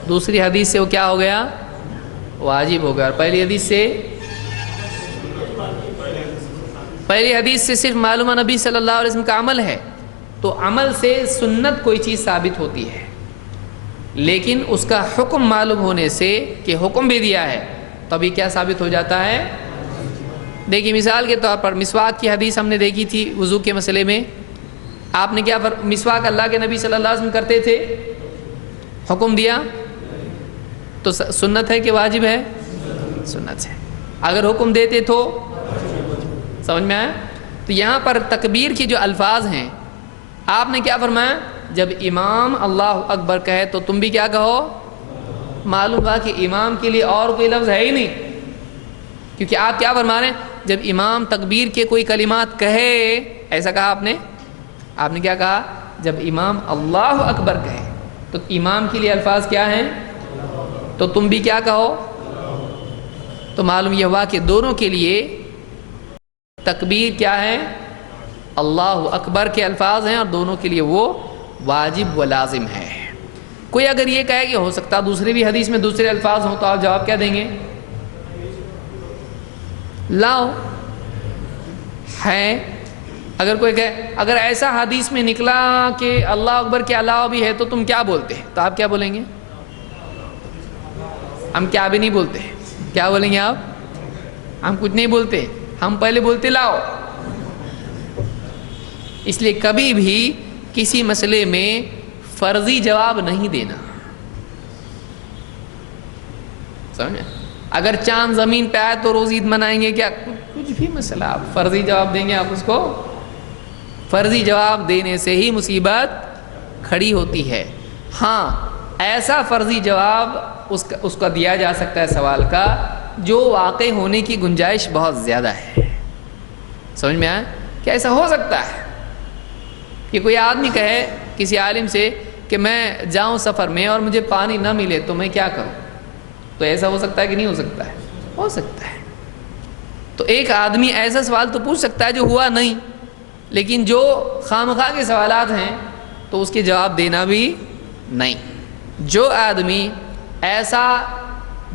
دوسری حدیث سے وہ کیا ہو گیا؟ واجب ہو گیا، اور پہلی حدیث سے صرف معلومہ نبی صلی اللہ علیہ وسلم کا عمل ہے، تو عمل سے سنت کوئی چیز ثابت ہوتی ہے، لیکن اس کا حکم معلوم ہونے سے کہ حکم بھی دیا ہے تبھی کیا ثابت ہو جاتا ہے؟ دیکھیے مثال کے طور پر مسواک کی حدیث ہم نے دیکھی تھی وضو کے مسئلے میں، آپ نے کیا مسواک اللہ کے نبی صلی اللہ علیہ وسلم کرتے تھے، حکم دیا، تو سنت ہے کہ واجب ہے؟ سنت ہے۔ اگر حکم دیتے تو سمجھ میں آیا؟ تو یہاں پر تکبیر کی جو الفاظ ہیں، آپ نے کیا فرمایا؟ جب امام اللہ اکبر کہے تو تم بھی کیا کہو؟ معلوم ہوا کہ امام کے لیے اور کوئی لفظ ہے ہی نہیں، کیونکہ آپ کیا فرما رہے ہیں؟ جب امام تکبیر کے کوئی کلمات کہے، ایسا کہا آپ نے کیا کہا؟ جب امام اللہ اکبر کہے تو امام کے لیے الفاظ کیا ہیں؟ تو تم بھی کیا کہو؟ تو معلوم یہ ہوا کہ دونوں کے لیے تکبیر کیا ہے؟ اللہ اکبر کے الفاظ ہیں، اور دونوں کے لیے وہ واجب و لازم ہے۔ کوئی اگر یہ کہے کہ ہو سکتا دوسری بھی حدیث میں دوسرے الفاظ ہوں، تو آپ جواب کیا دیں گے؟ لاؤ ہے۔ اگر کوئی کہے اگر ایسا حدیث میں نکلا کہ اللہ اکبر کے علاوہ بھی ہے تو تم کیا بولتے ہیں؟ تو آپ کیا بولیں گے؟ ہم کیا بھی نہیں بولتے۔ کیا بولیں گے آپ؟ ہم کچھ نہیں بولتے، ہم پہلے بولتے لاؤ۔ اس لیے کبھی بھی کسی مسئلے میں فرضی جواب نہیں دینا، سمجھے؟ اگر چاند زمین پہ آئے تو روز عید منائیں گے کیا؟ کچھ بھی مسئلہ آپ فرضی جواب دیں گے، آپ اس کو فرضی جواب دینے سے ہی مصیبت کھڑی ہوتی ہے۔ ہاں ایسا فرضی جواب اس کا دیا جا سکتا ہے سوال کا جو واقع ہونے کی گنجائش بہت زیادہ ہے۔ سمجھ میں آیا؟ کہ ایسا ہو سکتا ہے کہ کوئی آدمی کہے کسی عالم سے کہ میں جاؤں سفر میں اور مجھے پانی نہ ملے تو میں کیا کروں؟ تو ایسا ہو سکتا ہے کہ نہیں ہو سکتا ہے؟ ہو سکتا ہے۔ تو ایک آدمی ایسا سوال تو پوچھ سکتا ہے جو ہوا نہیں، لیکن جو خامخواہ کے سوالات ہیں تو اس کے جواب دینا بھی نہیں. جو آدمی ایسا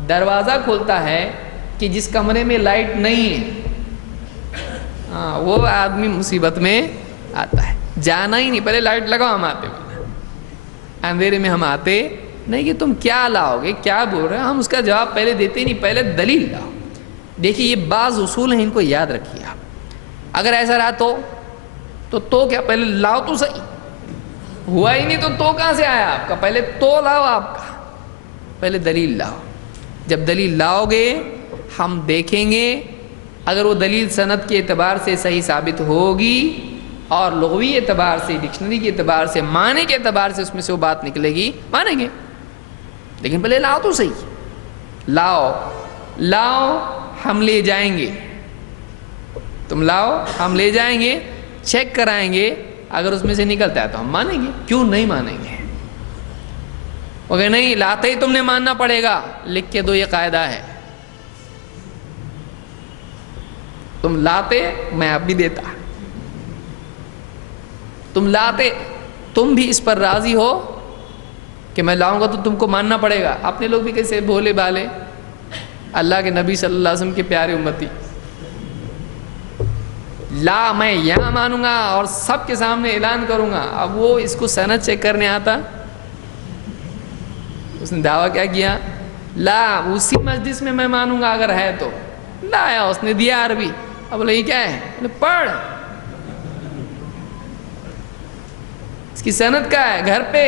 دروازہ کھولتا ہے کہ جس کمرے میں لائٹ نہیں ہے، ہاں وہ آدمی مصیبت میں آتا ہے. جانا ہی نہیں، پہلے لائٹ لگاؤ ہم آتے ہیں، اندھیرے میں ہم آتے نہیں کہ تم کیا لاؤ گے، کیا بول رہے ہیں، ہم اس کا جواب پہلے دیتے نہیں، پہلے دلیل لاؤ. دیکھیے یہ بعض اصول ہیں، ان کو یاد رکھیے آپ. اگر ایسا رہا تو کیا پہلے لاؤ تو صحیح، ہوا ہی نہیں تو کہاں سے آیا آپ کا، پہلے تو لاؤ، آپ کا پہلے دلیل لاؤ. جب دلیل لاؤ گے ہم دیکھیں گے، اگر وہ دلیل سند کے اعتبار سے صحیح ثابت ہوگی اور لغوی اعتبار سے، ڈکشنری کے اعتبار سے، معنی کے اعتبار سے اس میں سے وہ بات نکلے گی، مانیں گے. لیکن پہلے لاؤ تو صحیح، لاؤ ہم لے جائیں گے، تم لاؤ ہم لے جائیں گے، چیک کرائیں گے، اگر اس میں سے نکلتا ہے تو ہم مانیں گے. کیوں نہیں مانیں گے؟ اگر نہیں لاتے ہی تم نے ماننا پڑے گا، لکھ کے دو یہ قاعدہ ہے، تم لاتے میں اب بھی دیتا، تم لاتے تم بھی اس پر راضی ہو کہ میں لاؤں گا تو تم کو ماننا پڑے گا. اپنے لوگ بھی کیسے بھولے بھالے، اللہ کے نبی صلی اللہ علیہ وسلم کے پیارے امتی، لا میں یہاں مانوں گا اور سب کے سامنے اعلان کروں گا. اب وہ اس کو سند چیک کرنے آتا، اس نے دعویٰ کیا کیا، لا اسی مسجد میں میں مانوں گا اگر ہے تو. لایا، اس نے دیا عربی. اب بولے یہ کیا ہے، بولے پڑھ، اس کی سند کا ہے گھر پہ.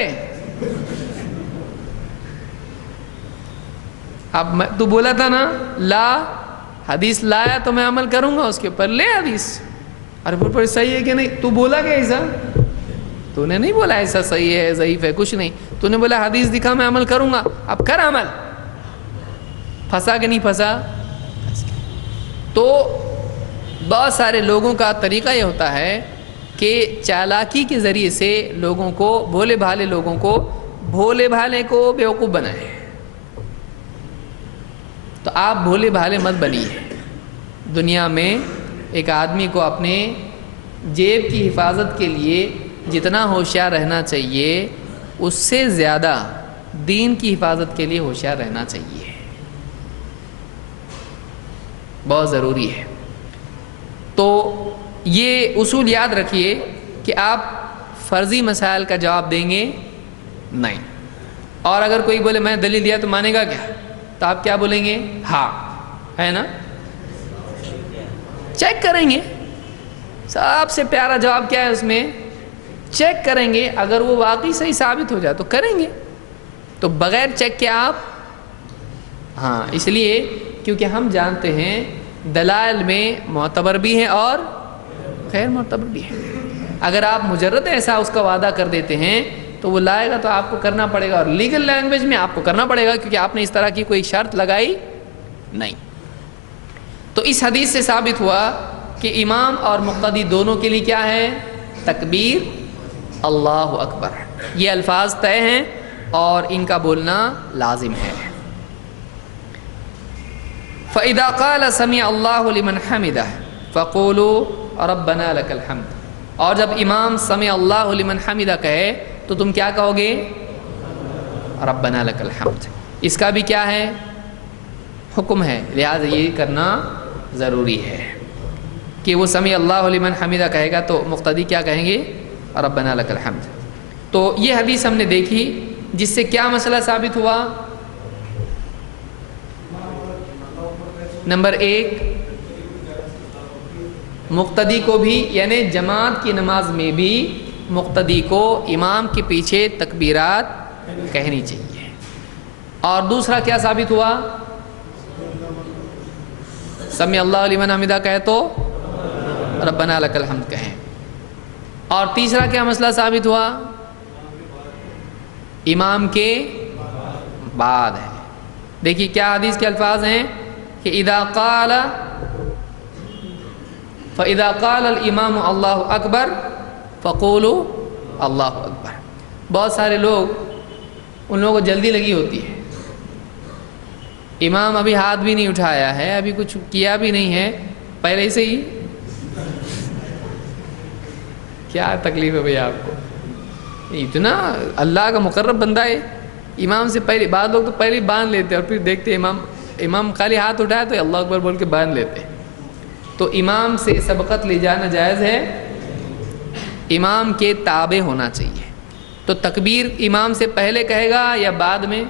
اب تو بولا تھا نا لا، حدیث لایا تو میں عمل کروں گا اس کے اوپر، لے حدیث. ارے پر صحیح ہے کہ نہیں، تو بولا کہ ایسا، تو نے نہیں بولا ایسا صحیح ہے ضعیف ہے، کچھ نہیں، تو نے بولا حدیث دکھا میں عمل کروں گا. اب کر عمل. پھنسا کہ نہیں پھنسا؟ تو بہت سارے لوگوں کا طریقہ یہ ہوتا ہے کہ چالاکی کے ذریعے سے لوگوں کو، بھولے بھالے لوگوں کو، بھولے بھالے کو بیوقوف بنائے. تو آپ بھولے بھالے مت بنیے. دنیا میں ایک آدمی کو اپنے جیب کی حفاظت کے لیے جتنا ہوشیار رہنا چاہیے، اس سے زیادہ دین کی حفاظت کے لیے ہوشیار رہنا چاہیے، بہت ضروری ہے. تو یہ اصول یاد رکھیے کہ آپ فرضی مسائل کا جواب دیں گے نہیں. اور اگر کوئی بولے میں دلیل دیا تو مانے گا کیا، تو آپ کیا بولیں گے، ہاں ہے نا، چیک کریں گے. سب سے پیارا جواب کیا ہے اس میں، چیک کریں گے. اگر وہ واقعی صحیح ثابت ہو جائے تو کریں گے، تو بغیر چیک کے آپ، ہاں اس لیے کیونکہ ہم جانتے ہیں دلائل میں معتبر بھی ہیں اور غیر معتبر بھی ہیں. اگر آپ مجرد ایسا اس کا وعدہ کر دیتے ہیں تو وہ لائے گا تو آپ کو کرنا پڑے گا، اور لیگل لینگویج میں آپ کو کرنا پڑے گا، کیونکہ آپ نے اس طرح کی کوئی شرط لگائی نہیں. تو اس حدیث سے ثابت ہوا کہ امام اور مقتدی دونوں کے لیے کیا ہے، تکبیر، اللہ اکبر، یہ الفاظ طے ہیں اور ان کا بولنا لازم ہے. فَإِذَا قَالَ سَمِعَ اللَّهُ لِمَنْ حَمِدَهُ فَقُولُوا رَبَّنَا لَكَ الْحَمْدُ. اور جب امام سمع اللہ لمن حمدہ کہے تو تم کیا کہو گے، ربنا لک الحمد. اس کا بھی کیا ہے، حکم ہے، لہذا یہ کرنا ضروری ہے کہ وہ سمع اللہ لمن حمدہ کہے گا تو مقتدی کیا کہیں گے، ربنا لک الحمد. تو یہ حدیث ہم نے دیکھی، جس سے کیا مسئلہ ثابت ہوا، نمبر 1 مقتدی کو بھی، یعنی جماعت کی نماز میں بھی مقتدی کو امام کے پیچھے تکبیرات کہنی چاہیے. اور دوسرا کیا ثابت ہوا، سمع اللہ لمن حمدہ کہے تو ربنا لک الحمد کہیں. اور تیسرا کیا مسئلہ ثابت ہوا، امام کے بعد ہے. دیکھیے کیا حدیث کے الفاظ ہیں کہ فَإِذَا قَالَ الْإِمَامُ اللَّهُ أَكْبَرُ فَقُولُوا اللَّهُ أَكْبَرُ. بہت سارے لوگ، ان لوگوں کو جلدی لگی ہوتی ہے، امام ابھی ہاتھ بھی نہیں اٹھایا ہے، ابھی کچھ کیا بھی نہیں ہے، پہلے سے ہی کیا تکلیف ہے بھیا آپ کو؟ اتنا اللہ کا مقرب بندہ ہے، امام سے پہلے، بعض لوگ تو پہلے باندھ لیتے اور پھر دیکھتے امام خالی ہاتھ اٹھایا تو اللہ اکبر بول کے باندھ لیتے. تو امام سے سبقت لے جانا جائز ہے، امام کے تابع ہونا چاہیے. تو تکبیر امام سے پہلے کہے گا یا بعد میں؟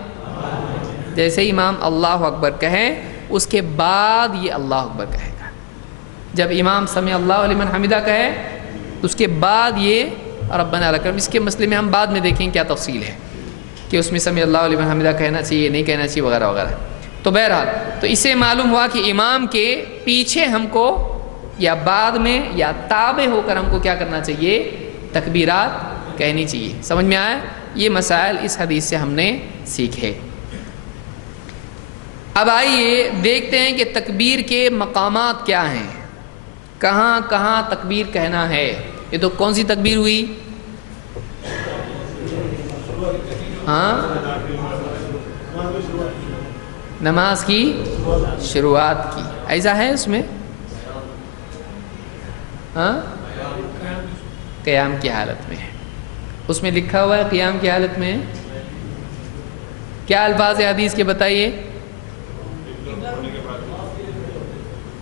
جیسے امام اللہ اکبر کہے اس کے بعد یہ اللہ اکبر کہے گا. جب امام سمع اللہ لمن حمدہ کہے اس کے بعد یہ ربنا لک الحمد. اس کے مسئلے میں ہم بعد میں دیکھیں کیا تفصیل ہے کہ اس میں سمع اللہ لمن حمدہ کہنا چاہیے نہیں کہنا چاہیے وغیرہ وغیرہ. تو بہرحال تو اس سے معلوم ہوا کہ امام کے پیچھے ہم کو یا بعد میں یا تابع ہو کر ہم کو کیا کرنا چاہیے؟ تکبیرات کہنی چاہیے. سمجھ میں آیا؟ یہ مسائل اس حدیث سے ہم نے سیکھے. اب آئیے دیکھتے ہیں کہ تکبیر کے مقامات کیا ہیں، کہاں کہاں تکبیر کہنا ہے. یہ تو کون سی تکبیر ہوئی؟ ہاں، نماز کی شروعات کی. ایسا ہے اس میں؟ ہاں، قیام کی حالت میں ہے. اس میں لکھا ہوا ہے قیام کی حالت میں کیا الفاظ حدیث کے بتائیے.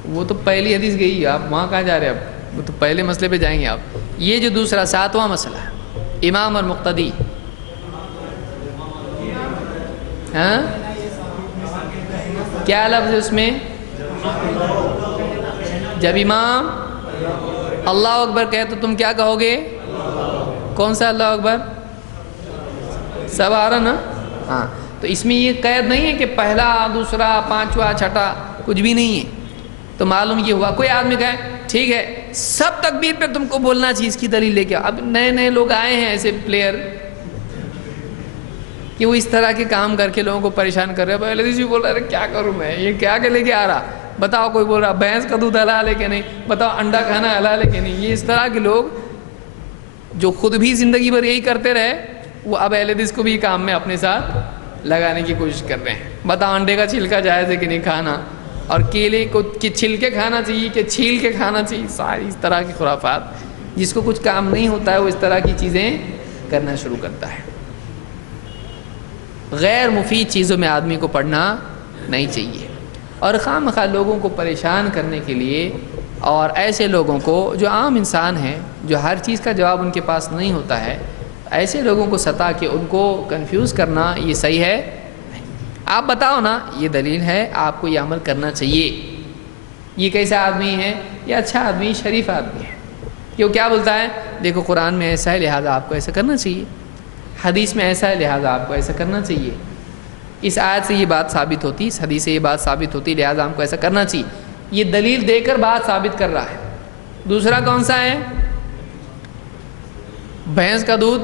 وہ تو پہلی حدیث گئی، آپ وہاں کہاں جا رہے ہیں؟ اب وہ تو پہلے مسئلے پہ جائیں گے آپ. یہ جو دوسرا 7واں مسئلہ ہے امام اور مقتدی، ہاں کیا لفظ ہے اس میں؟ جب امام اللہ اکبر کہے تو تم کیا کہو گے؟ کون سا اللہ اکبر؟ سب آ رہا نا؟ ہاں. تو اس میں یہ قید نہیں ہے کہ پہلا دوسرا پانچواں چھٹا، کچھ بھی نہیں ہے. تو معلوم یہ ہوا کوئی آدمی کہے ٹھیک ہے سب تکبیر پہ تم کو بولنا چاہیے، اس کی دلیل لے کے. اب نئے نئے لوگ آئے ہیں ایسے پلیئر کہ وہ اس طرح کے کام کر کے لوگوں کو پریشان کر رہے ہیں. پہلے بھی بول رہا ہے کیا کروں میں، یہ کیا کہ لے کے آ رہا بتاؤ. کوئی بول رہا بھینس کا دودھ حلال ہے کہ نہیں، بتاؤ انڈا کھانا حلال ہے کہ نہیں. یہ اس طرح کے لوگ جو خود بھی زندگی بھر یہی کرتے رہے، وہ اب اہل حدیث کو بھی کام میں اپنے ساتھ لگانے کی کوشش کر رہے ہیں. بتاؤ انڈے کا چھلکا جائز ہے کہ نہیں کھانا، اور کیلے کو چھل کے کھانا چاہیے کہ چھیل کے کھانا چاہیے. ساری اس طرح کی خرافات. جس کو کچھ کام نہیں ہوتا ہے وہ اس طرح کی چیزیں کرنا شروع کرتا ہے. غیر مفید چیزوں میں آدمی کو پڑھنا نہیں چاہیے، اور خواہ مخواہ لوگوں کو پریشان کرنے کے لیے، اور ایسے لوگوں کو جو عام انسان ہیں جو ہر چیز کا جواب ان کے پاس نہیں ہوتا ہے، ایسے لوگوں کو ستا کے ان کو کنفیوز کرنا یہ صحیح ہے نہیں. آپ بتاؤ نا یہ دلیل ہے، آپ کو یہ عمل کرنا چاہیے. یہ کیسا آدمی ہے؟ یہ اچھا آدمی، شریف آدمی ہے. یہ کیا بولتا ہے؟ دیکھو قرآن میں ایسا ہے لہٰذا آپ کو ایسا کرنا چاہیے، حدیث میں ایسا ہے لہٰذا آپ کو ایسا کرنا چاہیے. اس آیت سے یہ بات ثابت ہوتی، اس حدیث سے یہ بات ثابت ہوتی لہٰذا ہم کو ایسا کرنا چاہیے. یہ دلیل دے کر بات ثابت کر رہا ہے. دوسرا کون سا ہے؟ بھینس کا دودھ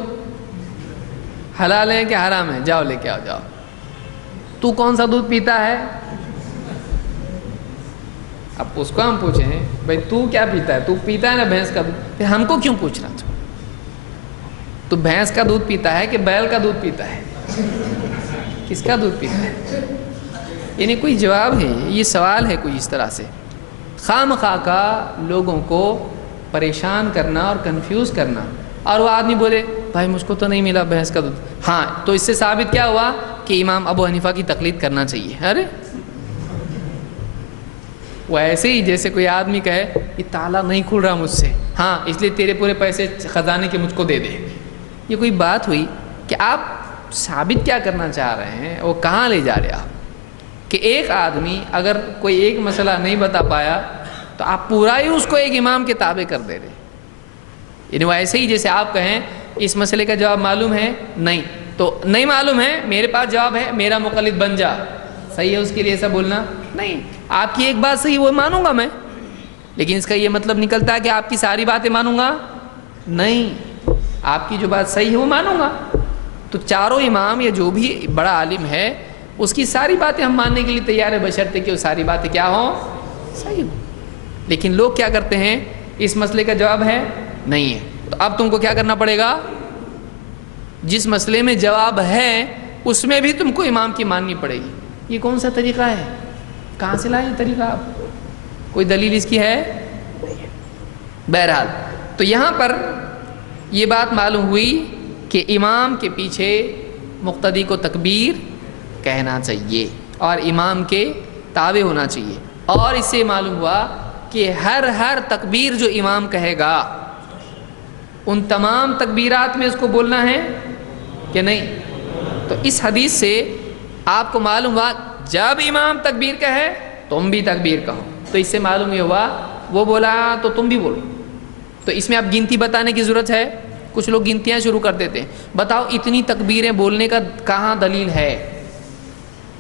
حلال ہے کہ حرام ہے؟ جاؤ لے کے آؤ جاؤ. تو کون سا دودھ پیتا ہے؟ اب اس کو ہم پوچھیں بھائی تو کیا پیتا ہے؟ تو پیتا ہے نا بھینس کا دودھ، پھر ہم کو کیوں پوچھنا تو؟ تو بھینس کا دودھ پیتا ہے کہ بیل کا دودھ پیتا ہے؟ کس کا دودھ پیتا ہے؟ یعنی کوئی جواب ہے؟ یہ سوال ہے کوئی اس طرح سے خواہ مخواہ کا لوگوں کو پریشان کرنا اور کنفیوز کرنا. اور وہ آدمی بولے بھائی مجھ کو تو نہیں ملا بھینس کا دودھ. ہاں تو اس سے ثابت کیا ہوا کہ امام ابو حنیفہ کی تقلید کرنا چاہیے. ارے وہ ایسے ہی جیسے کوئی آدمی کہے یہ تالا نہیں کھل رہا مجھ سے، ہاں اس لیے تیرے پورے پیسے خزانے کے مجھ کو دے دے. یہ کوئی بات ہوئی کہ آپ ثابت کیا کرنا چاہ رہے ہیں؟ وہ کہاں لے جا رہے آپ کہ ایک آدمی اگر کوئی ایک مسئلہ نہیں بتا پایا تو آپ پورا ہی اس کو ایک امام کے تابع کر دے رہے. یعنی وہ ایسے ہی جیسے آپ کہیں اس مسئلے کا جواب معلوم ہے نہیں، تو نہیں معلوم ہے میرے پاس جواب ہے میرا مقلد بن جا. صحیح ہے اس کے لیے ایسا بولنا نہیں. آپ کی ایک بات صحیح وہ مانوں گا میں، لیکن اس کا یہ مطلب نکلتا ہے کہ آپ کی ساری باتیں مانوں گا نہیں. آپ کی جو بات صحیح ہے وہ مانوں گا. تو چاروں امام یا جو بھی بڑا عالم ہے اس کی ساری باتیں ہم ماننے کے لیے تیار ہے، بشرطے کہ وہ ساری باتیں کیا ہوں؟ صحیح ہوں. لیکن لوگ کیا کرتے ہیں؟ اس مسئلے کا جواب ہے نہیں ہے، تو اب تم کو کیا کرنا پڑے گا؟ جس مسئلے میں جواب ہے اس میں بھی تم کو امام کی ماننی پڑے گی. یہ کون سا طریقہ ہے؟ کہاں سے لائے یہ طریقہ آپ؟ کوئی دلیل اس کی ہے؟ نہیں ہے. بہرحال تو یہاں پر یہ بات معلوم ہوئی کہ امام کے پیچھے مقتدی کو تکبیر کہنا چاہیے اور امام کے تابع ہونا چاہیے، اور اس سے معلوم ہوا کہ ہر تکبیر جو امام کہے گا ان تمام تکبیرات میں اس کو بولنا ہے کہ نہیں؟ تو اس حدیث سے آپ کو معلوم ہوا جب امام تکبیر کہے تم بھی تکبیر کہو، تو اس سے معلوم یہ ہوا وہ بولا تو تم بھی بولو۔ تو اس میں اب گنتی بتانے کی ضرورت ہے؟ کچھ لوگ گنتیاں شروع کر دیتے ہیں، بتاؤ اتنی تکبیریں بولنے کا کہاں دلیل ہے؟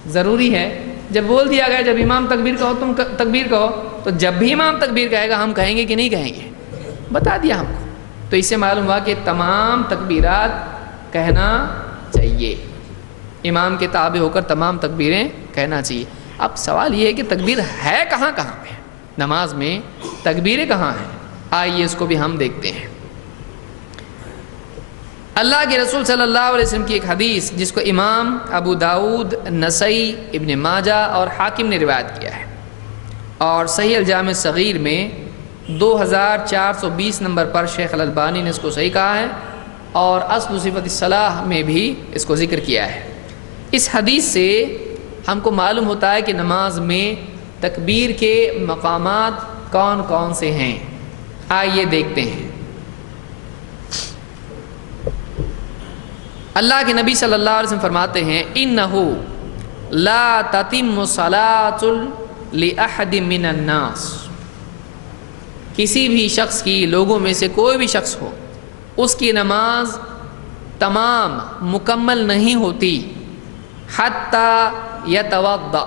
ضروری ہے جب بول دیا گیا جب امام تکبیر کہو تم تکبیر کہو، تو جب بھی امام تکبیر کہے گا ہم کہیں گے کہ نہیں کہیں گے؟ بتا دیا ہم کو۔ تو اس سے معلوم ہوا کہ تمام تکبیرات کہنا چاہیے، امام کے تابع ہو کر تمام تکبیریں کہنا چاہیے۔ اب سوال یہ ہے کہ تکبیر ہے کہاں کہاں پہ؟ نماز میں تکبیریں کہاں ہیں؟ آئیے اس کو بھی ہم دیکھتے ہیں۔ اللہ کے رسول صلی اللہ علیہ وسلم کی ایک حدیث جس کو امام ابو داؤد، نسائی، ابن ماجہ اور حاکم نے روایت کیا ہے، اور صحیح الجامع صغیر میں 2420 نمبر پر شیخ الالبانی نے اس کو صحیح کہا ہے، اور اصل صفت الصلاح میں بھی اس کو ذکر کیا ہے۔ اس حدیث سے ہم کو معلوم ہوتا ہے کہ نماز میں تکبیر کے مقامات کون کون سے ہیں۔ آئیے دیکھتے ہیں۔ اللہ کے نبی صلی اللہ علیہ وسلم فرماتے ہیں انہو لا تتم صلاۃ لأحد من الناس، کسی بھی شخص کی، لوگوں میں سے کوئی بھی شخص ہو، اس کی نماز تمام مکمل نہیں ہوتی حتی یتوضأ،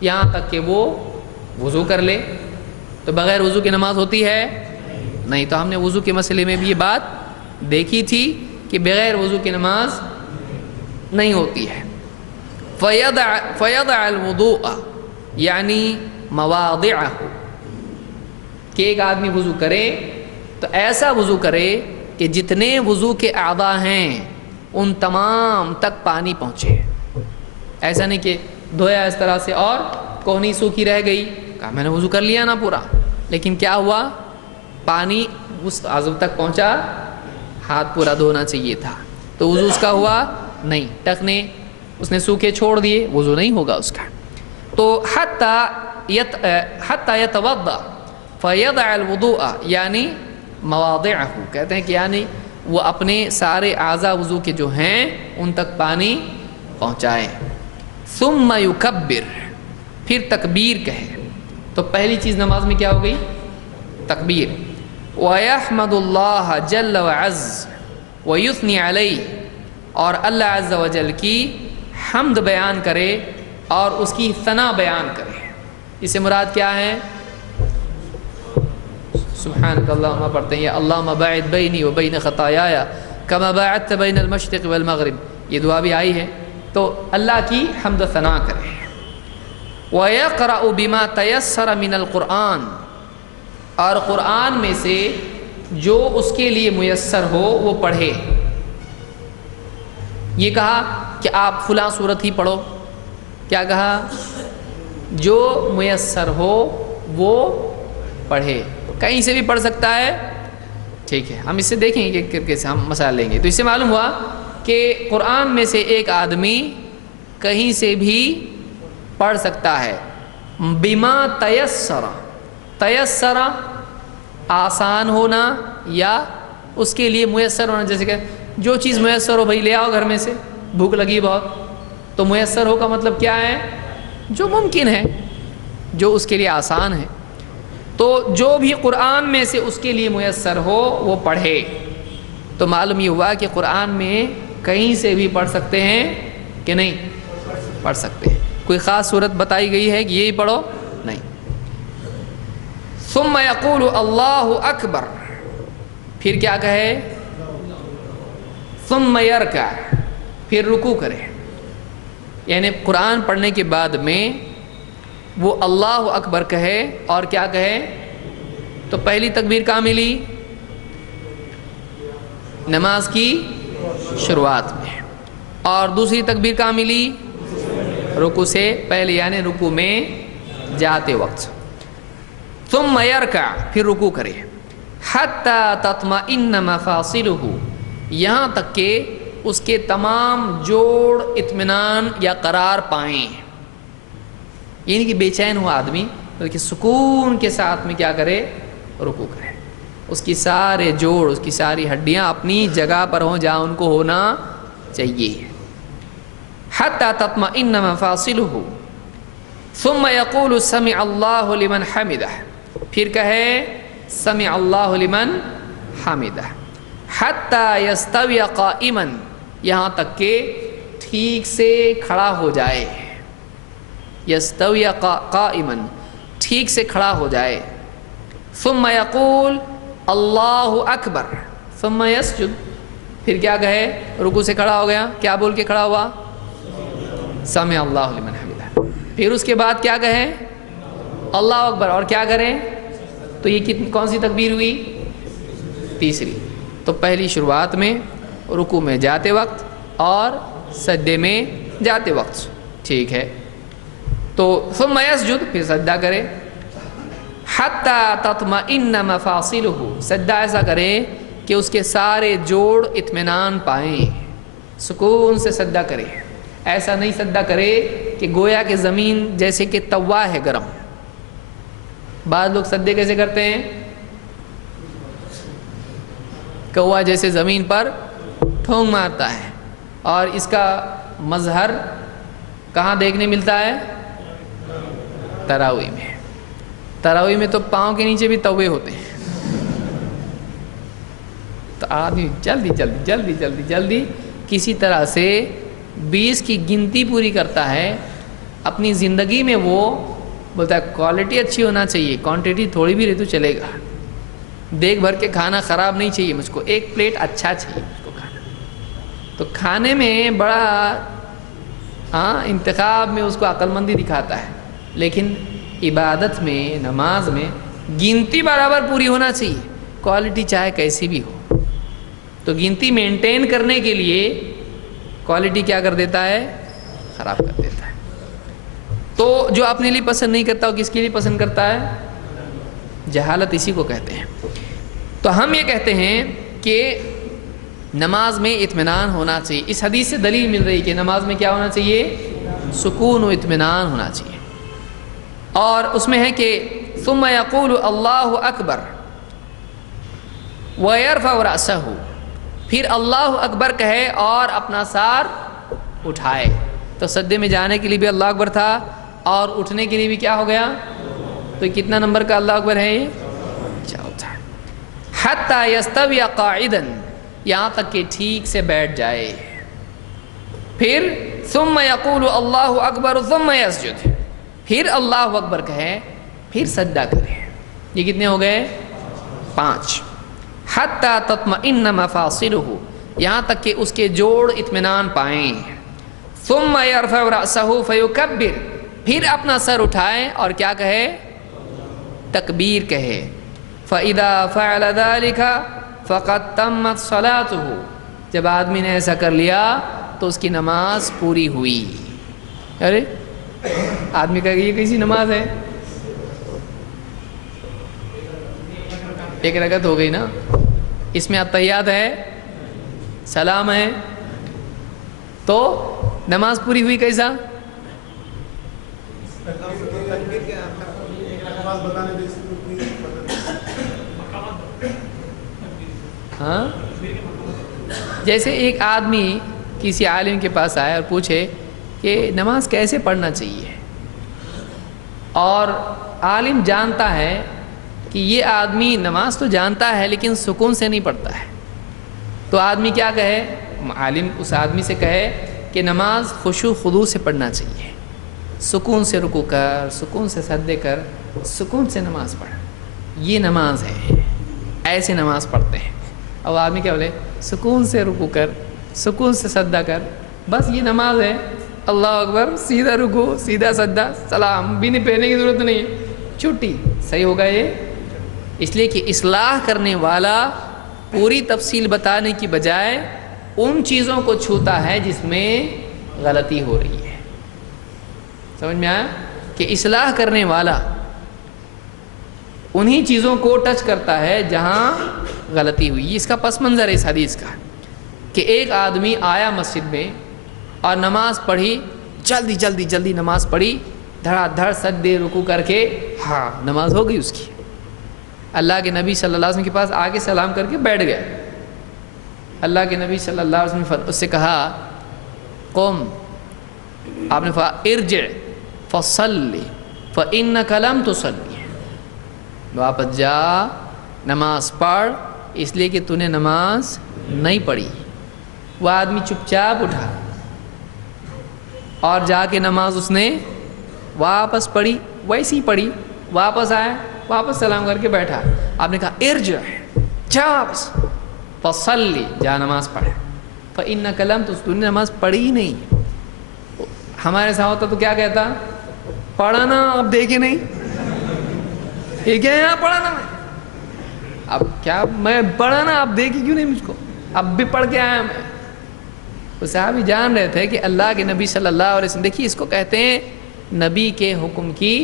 یہاں تک کہ وہ وضو کر لے۔ تو بغیر وضو کی نماز ہوتی ہے نہیں؟ تو ہم نے وضو کے مسئلے میں بھی یہ بات دیکھی تھی کہ بغیر وضو کی نماز نہیں ہوتی ہے۔ فَيَضَعَ الْوُضُوءَ یعنی مواضعہ، کہ ایک آدمی وضو کرے تو ایسا وضو کرے کہ جتنے وضو کے اعضاء ہیں ان تمام تک پانی پہنچے۔ ایسا نہیں کہ دھویا اس طرح سے اور کوہنی سوکھی رہ گئی، کہا میں نے وضو کر لیا نا پورا، لیکن کیا ہوا؟ پانی اس عضو تک پہنچا، ہاتھ پورا دھونا چاہیے تھا، تو وضو اس کا ہوا نہیں، ٹخنے اس نے سوکھے چھوڑ دیے، وضو نہیں ہوگا اس کا۔ تو حتی یتوضأ فیضع الوضوء یعنی مواضعہ، کہتے ہیں کہ یعنی وہ اپنے سارے اعضاء وضو کے جو ہیں ان تک پانی پہنچائے۔ ثم یکبر، پھر تکبیر کہے۔ تو پہلی چیز نماز میں کیا ہو گئی؟ تکبیر۔ وَيَحْمَدُ اللَّهَ جَلَّ وَعَزَّ وَيُثْنِي عَلَيْهِ، اور اللہ عز و جل کی حمد بیان کرے اور اس کی ثنا بیان کرے۔ اس سے مراد کیا ہے؟ سبحانک اللہم پڑھتے ہیں، یا اللہم باعد بینی و بین خطایایا کما باعدت بین المشرق والمغرب، یہ دعا بھی آئی ہے۔ تو اللہ کی حمد و ثنا کرے۔ وَيَقْرَأُ بِمَا تَيَسَّرَ مِنَ الْقُرْآنِ، اور قرآن میں سے جو اس کے لیے میسر ہو وہ پڑھے۔ یہ کہا کہ آپ فلاں صورت ہی پڑھو، کیا کہا؟ جو میسر ہو وہ پڑھے، کہیں سے بھی پڑھ سکتا ہے، ٹھیک ہے؟ ہم اس سے دیکھیں گے کہ کیسے ہم مسائل لیں گے۔ تو اس سے معلوم ہوا کہ قرآن میں سے ایک آدمی کہیں سے بھی پڑھ سکتا ہے۔ بما تیسر، تیسر آسان ہونا یا اس کے لیے میسر ہونا، جیسے کہ جو چیز میسر ہو بھائی لے آؤ گھر میں سے، بھوک لگی بہت، تو میسر ہو کا مطلب کیا ہے؟ جو ممکن ہے، جو اس کے لیے آسان ہے۔ تو جو بھی قرآن میں سے اس کے لیے میسر ہو وہ پڑھے۔ تو معلوم یہ ہوا کہ قرآن میں کہیں سے بھی پڑھ سکتے ہیں کہ نہیں؟ پڑھ سکتے ہیں۔ کوئی خاص صورت بتائی گئی ہے کہ یہی پڑھو؟ نہیں۔ ثم یقول اللہ اکبر، پھر کیا کہے؟ ثم یرکع، پھر رکوع کرے۔ یعنی قرآن پڑھنے کے بعد میں وہ اللہ اکبر کہے اور کیا کہے؟ تو پہلی تکبیر کہاں ملی؟ نماز کی شروعات میں، اور دوسری تکبیر کہاں ملی؟ رکوع سے پہلے، یعنی رکوع میں جاتے وقت۔ ثم یرکع، پھر رکوع کرے۔ حتی تطمئن مفاصلہ، یہاں تک کہ اس کے تمام جوڑ اطمینان یا قرار پائیں، یعنی کہ بے چین ہوا آدمی بلکہ سکون کے ساتھ میں کیا کرے، رکوع کرے، اس کی سارے جوڑ، اس کی ساری ہڈیاں اپنی جگہ پر ہوں جہاں ان کو ہونا چاہیے۔ حتی تطمئن مفاصلہ ثم یقول سمع اللہ لمن حمدہ، پھر کہے سمع اللہ لمن حمدہ، حتی یستوی قائما، یہاں تک کہ ٹھیک سے کھڑا ہو جائے، یستوی قائما، ٹھیک سے کھڑا ہو جائے۔ ثم یقول اللہ اکبر ثم یسجد، پھر کیا کہے، رکوع سے کھڑا ہو گیا، کیا بول کے کھڑا ہوا، سمع اللہ لمن حمدہ، پھر اس کے بعد کیا کہے، اللہ اکبر، اور کیا کریں، تو یہ کون سی تکبیر ہوئی، تیسری۔ تو پہلی شروعات میں، رکوع میں جاتے وقت اور سجدے میں جاتے وقت، ٹھیک ہے۔ تو ثم یسجد، پھر سجدہ کرے، حتی تطمئن مفاصلہ، سجدہ ایسا کرے کہ اس کے سارے جوڑ اطمینان پائیں، سکون سے سجدہ کرے، ایسا نہیں سجدہ کرے کہ گویا کہ زمین جیسے کہ توا ہے گرم۔ بعض لوگ سجدے کیسے کرتے ہیں، کوا جیسے زمین پر ٹھونگ مارتا ہے، اور اس کا مظہر کہاں دیکھنے ملتا ہے، تراویح میں۔ تراویح میں تو پاؤں کے نیچے بھی توے ہوتے ہیں، تو آدمی جلدی جلدی جلدی جلدی جلدی کسی طرح سے 20 کی گنتی پوری کرتا ہے اپنی زندگی میں۔ وہ بولتا ہے کوالٹی اچھی ہونا چاہیے، کوانٹٹی تھوڑی بھی رہے تو چلے گا، دیکھ بھر کے کھانا خراب نہیں چاہیے مجھ کو، ایک پلیٹ اچھا چاہیے مجھ کو کھانا۔ تو کھانے میں بڑا انتخاب میں اس کو عقل مندی دکھاتا ہے، لیکن عبادت میں، نماز میں گنتی برابر پوری ہونا چاہیے، کوالٹی چاہے کیسی بھی ہو۔ تو گنتی مینٹین کرنے کے لیے کوالٹی کیا کر دیتا ہے، خراب کر دیتا ہے۔ تو جو اپنے لیے پسند نہیں کرتا وہ کس کے لیے پسند کرتا ہے، جہالت اسی کو کہتے ہیں۔ تو ہم یہ کہتے ہیں کہ نماز میں اطمینان ہونا چاہیے۔ اس حدیث سے دلیل مل رہی ہے کہ نماز میں کیا ہونا چاہیے، سکون و اطمینان ہونا چاہیے۔ اور اس میں ہے کہ ثم یقول اللہ اکبر ویرفع رأسہ، پھر اللہ اکبر کہے اور اپنا سار اٹھائے۔ تو سجدے میں جانے کے لیے بھی اللہ اکبر تھا، اور اٹھنے کے لیے بھی کیا ہو گیا، تو کتنا نمبر کا اللہ اکبر ہے یہ، چوتھا۔ حتی یستوی قاعدا، یہاں تک کہ ٹھیک سے بیٹھ جائے۔ پھر ثم یقول اللہ اکبر ثم یسجد، پھر اللہ اکبر کہے، پھر سجدہ کرے۔ یہ کتنے ہو گئے، 5۔ حتی تطمئن مفاصلہ، یہاں تک کہ اس کے جوڑ اطمینان پائیں۔ ثم یرفع رأسہ فیکبر، پھر اپنا سر اٹھائے اور کیا کہے، تکبیر کہے۔ فَإِذَا فَعَلَ ذَلِكَ فَقَدْ تَمَّتْ صَلَاتُهُ، جب آدمی نے ایسا کر لیا تو اس کی نماز پوری ہوئی۔ ارے آدمی کہے کہ یہ کیسی نماز ہے، ایک رکعت ہو گئی نا، اس میں التحیات ہے، سلام ہے، تو نماز پوری ہوئی کیسا، ہاں، جیسے ایک آدمی کسی عالم کے پاس آئے اور پوچھے کہ نماز کیسے پڑھنا چاہیے، اور عالم جانتا ہے کہ یہ آدمی نماز تو جانتا ہے لیکن سکون سے نہیں پڑھتا ہے، تو آدمی کیا کہے، عالم اس آدمی سے کہے کہ نماز خشوع خضوع سے پڑھنا چاہیے، سکون سے رکوع کر، سکون سے سجدے کر، سکون سے نماز پڑھ، یہ نماز ہے، ایسے نماز پڑھتے ہیں۔ اب آدمی کیا بولے، سکون سے رکوع کر، سکون سے سجدہ کر، بس یہ نماز ہے، اللہ اکبر، سیدھا رکوع، سیدھا سجدہ، سلام بھی نہیں، پہنے کی ضرورت نہیں ہے، چھٹی، صحیح ہوگا یہ؟ اس لیے کہ اصلاح کرنے والا پوری تفصیل بتانے کی بجائے ان چیزوں کو چھوتا ہے جس میں غلطی ہو رہی ہے۔ سمجھ میں آیا کہ اصلاح کرنے والا انہی چیزوں کو ٹچ کرتا ہے جہاں غلطی ہوئی. اس کا پس منظر ہے اس حدیث کا کہ ایک آدمی آیا مسجد میں اور نماز پڑھی، جلدی جلدی جلدی نماز پڑھی، دھڑا دھڑ سجدے رکوع کر کے ہاں نماز ہو گئی اس کی. اللہ کے نبی صلی اللہ علیہ وسلم کے پاس آ کے سلام کر کے بیٹھ گئے. اللہ کے نبی صلی اللہ علیہ وسلم نے اس سے کہا قم، آپ نے فرمایا ارجع فصلی فإنک لم تصلی، واپس جا نماز پڑھ اس لیے کہ تو نے نماز نہیں پڑھی. وہ آدمی چپ چاپ اٹھا اور جا کے نماز اس نے واپس پڑھی، ویسی پڑھی، واپس آیا، واپس سلام کر کے بیٹھا. آپ نے کہا ارجع، جا واپس، فصلی، جا نماز پڑھ، فإنک لم تصلی، تو نے نماز پڑھی ہی نہیں. ہمارے ساتھ ہوتا تو کیا کہتا؟ پڑھا نا اب دیکھے نہیں، یہ کیا ہے پڑھا نا میں، اب کیا میں پڑھا نا اب دیکھی کیوں نہیں مجھ کو، اب بھی پڑھ کے آیا میں. وہ صحابی جان رہے تھے کہ اللہ کے نبی صلی اللہ علیہ وسلم، دیکھیے اس کو کہتے ہیں نبی کے حکم کی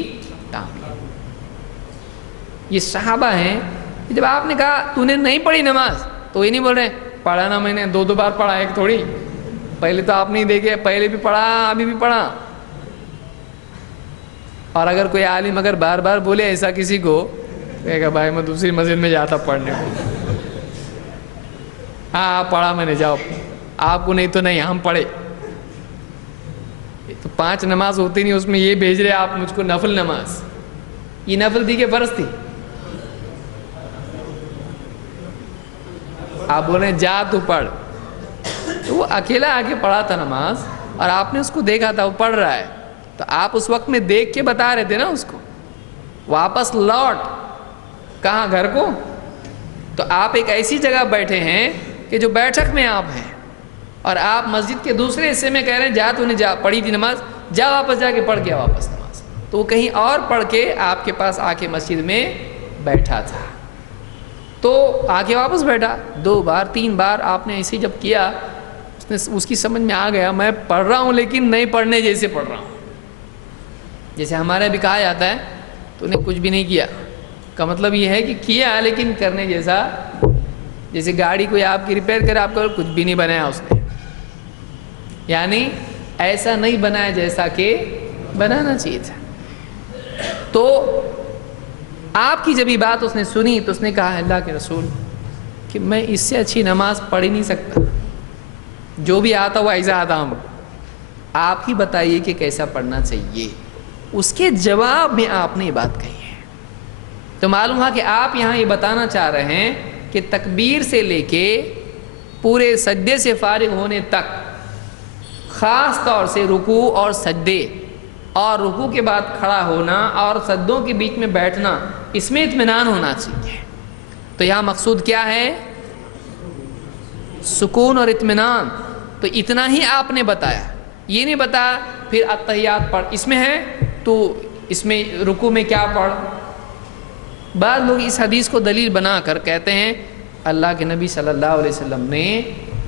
تعمیل. یہ صحابہ ہیں، جب آپ نے کہا تو نے نہیں پڑھی نماز تو یہ نہیں بول رہے پڑھا نا میں نے، دو بار پڑھا، ایک تھوڑی، پہلے تو آپ نہیں دیکھے، پہلے بھی پڑھا ابھی بھی پڑھا. اور اگر کوئی عالم اگر بار بار بولے ایسا کسی کو، کہے گا بھائی میں دوسری مسجد میں جاتا پڑھنے کو. ہاں پڑھا میں نے، جاؤ، آپ کو نہیں تو نہیں، ہم پڑھے. تو 5 نماز ہوتی نہیں، اس میں یہ بھیج رہے آپ مجھ کو نفل نماز. یہ نفل تھی کہ فرض تھی؟ آپ بول رہے ہیں جا تو پڑھ. تو وہ اکیلا آ کے پڑھا تھا نماز اور آپ نے اس کو دیکھا تھا وہ پڑھ رہا ہے، تو آپ اس وقت میں دیکھ کے بتا رہے تھے نا اس کو واپس لوٹ. کہاں؟ گھر کو. تو آپ ایک ایسی جگہ بیٹھے ہیں کہ جو بیٹھک میں آپ ہیں اور آپ مسجد کے دوسرے حصے میں کہہ رہے ہیں جا تو نے جا پڑھی تھی نماز، جا واپس جا کے پڑھ کے واپس نماز. تو وہ کہیں اور پڑھ کے آپ کے پاس آ کے مسجد میں بیٹھا تھا، تو آ کے واپس بیٹھا. 2 بار 3 بار آپ نے ایسے جب کیا، اس کی سمجھ میں آ گیا میں پڑھ رہا ہوں لیکن نہیں پڑھنے جیسے پڑھ رہا ہوں. جیسے ہمارے بھی کہا جاتا ہے تو نے کچھ بھی نہیں کیا، کا مطلب یہ ہے کہ کیا لیکن کرنے جیسا. جیسے گاڑی کوئی آپ کی ریپیئر کرے، آپ کو کچھ بھی نہیں بنایا اس نے، یعنی ایسا نہیں بنایا جیسا کہ بنانا چاہیے تھا. تو آپ کی جب یہ بات اس نے سنی تو اس نے کہا اللہ کے رسول کہ میں اس سے اچھی نماز پڑھ ہی نہیں سکتا، جو بھی آتا وہ ایسا آتا ہوں، آپ ہی بتائیے کہ کیسا پڑھنا چاہیے. اس کے جواب میں آپ نے یہ بات کہی ہے. تو معلوم ہوا کہ آپ یہاں یہ بتانا چاہ رہے ہیں کہ تکبیر سے لے کے پورے سجدے سے فارغ ہونے تک، خاص طور سے رکوع اور سجدے، اور رکوع کے بعد کھڑا ہونا اور سجدوں کے بیچ میں بیٹھنا، اس میں اطمینان ہونا چاہیے. تو یہاں مقصود کیا ہے؟ سکون اور اطمینان. تو اتنا ہی آپ نے بتایا، یہ نہیں بتایا پھر اتحیات پڑھ، اس میں ہے تو اس میں رکوع میں کیا پڑھ. بعض لوگ اس حدیث کو دلیل بنا کر کہتے ہیں اللہ کے نبی صلی اللہ علیہ وسلم نے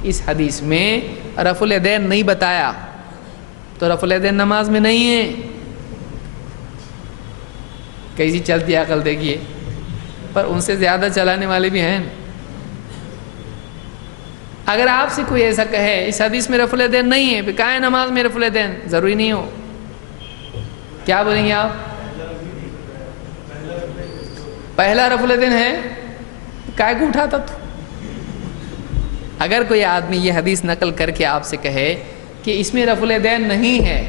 اس حدیث میں رفع الیدین نہیں بتایا، تو رفع الیدین نماز میں نہیں ہے. کیسی چلتی عقل دیکھیے، پر ان سے زیادہ چلانے والے بھی ہیں. اگر آپ سے کوئی ایسا کہے اس حدیث میں رفع الیدین نہیں ہے، پھر کہاں ہے نماز میں رفع الیدین؟ ضروری نہیں ہو، کیا بولیں گے آپ؟ پہلا رفع الیدین ہے، کائے کو اٹھاتا تو؟ اگر کوئی آدمی یہ حدیث نقل کر کے آپ سے کہے کہ اس میں رفع الیدین نہیں ہے،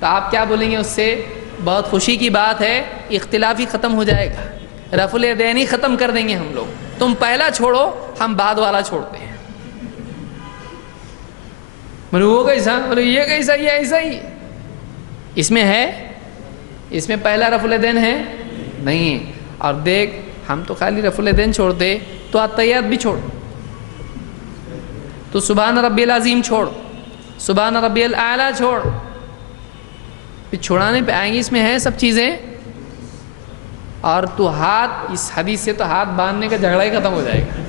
تو آپ کیا بولیں گے اس سے؟ بہت خوشی کی بات ہے، اختلاف ہی ختم ہو جائے گا، رفع الیدین ہی ختم کر دیں گے ہم لوگ، تم پہلا چھوڑو ہم بعد والا چھوڑتے ہیں. بولے وہ کیسا؟ بولے یہ کیسا؟ یہ ایسا ہی اس میں ہے، اس میں پہلا رفع الیدین ہے نہیں ہے. اور دیکھ ہم تو خالی رفع الیدین چھوڑتے، تو اتحیات بھی چھوڑ، تو سبحان ربی العظیم چھوڑ، سبحان ربی الاعلیٰ چھوڑ، پھر چھوڑانے پہ آئیں گے، اس میں ہے سب چیزیں. اور تو ہاتھ، اس حدیث سے تو ہاتھ باندھنے کا جھگڑا ہی ختم ہو جائے گا.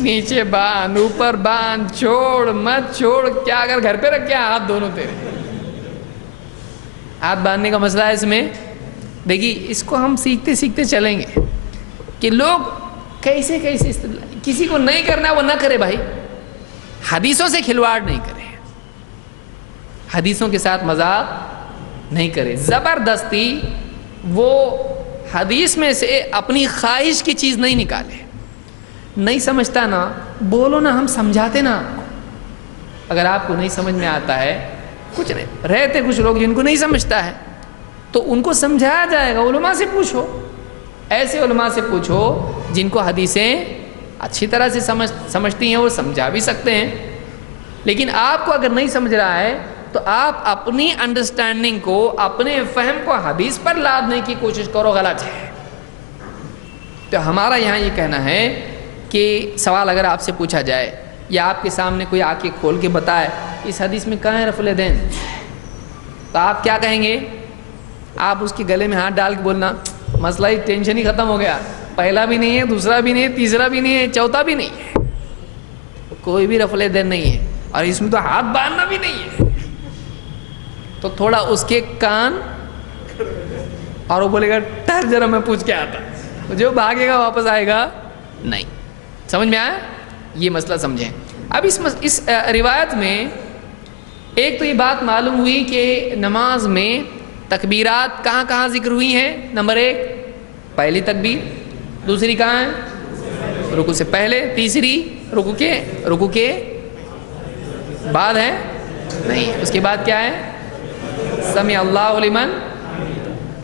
نیچے باندھ، اوپر باندھ، چھوڑ مت چھوڑ، کیا اگر گھر پہ رکھ کے ہاتھ دونوں تیرے، ہاتھ باندھنے کا مسئلہ ہے اس میں دیکھیے اس کو ہم سیکھتے سیکھتے چلیں گے کہ لوگ کیسے کیسے کسی کو نہیں کرنا وہ نہ کرے بھائی، حدیثوں سے کھلواڑ نہیں کرے، حدیثوں کے ساتھ مذاق نہیں کرے، زبردستی وہ حدیث میں سے اپنی خواہش کی چیز نہیں نکالے۔ نہیں سمجھتا نا بولو نا، ہم سمجھاتے نا آپ کو۔ اگر آپ کو نہیں سمجھ میں آتا ہے، کچھ نہیں رہتے کچھ لوگ جن کو نہیں سمجھتا ہے تو ان کو سمجھایا جائے گا، علماء سے پوچھو، ایسے علماء سے پوچھو جن کو حدیثیں اچھی طرح سے سمجھتی ہیں، وہ سمجھا بھی سکتے ہیں۔ لیکن آپ کو اگر نہیں سمجھ رہا ہے تو آپ اپنی انڈرسٹینڈنگ کو، اپنے فہم کو حدیث پر لادنے کی کوشش کرو، غلط ہے۔ تو ہمارا یہاں یہ کہنا ہے کہ سوال اگر آپ سے پوچھا جائے یا آپ کے سامنے کوئی آ کے کھول کے بتائے اس حدیث میں کہاں ہے رفع الیدین، تو آپ کیا کہیں گے؟ آپ اس کے گلے میں ہاتھ ڈال کے بولنا مسئلہ ہی ٹینشن ہی ختم ہو گیا، پہلا بھی نہیں ہے، دوسرا بھی نہیں ہے، تیسرا بھی نہیں ہے، چوتھا بھی نہیں ہے، کوئی بھی رفع الیدین نہیں ہے، اور اس میں تو ہاتھ باندھنا بھی نہیں ہے۔ تو تھوڑا اس کے کان، اور وہ بولے گا ٹھہر ذرا میں پوچھ کے آتا، جو بھاگے گا واپس آئے گا نہیں۔ سمجھ میں آیا؟ یہ مسئلہ سمجھیں۔ اب اس روایت میں ایک تو یہ بات معلوم ہوئی کہ نماز میں تکبیرات کہاں کہاں ذکر ہوئی ہیں۔ نمبر 1 پہلی تکبیر، دوسری کہاں ہے؟ رکوع سے پہلے، تیسری رکوع کے بعد ہے نہیں، اس کے بعد کیا ہے؟ سمع اللہ لمن۔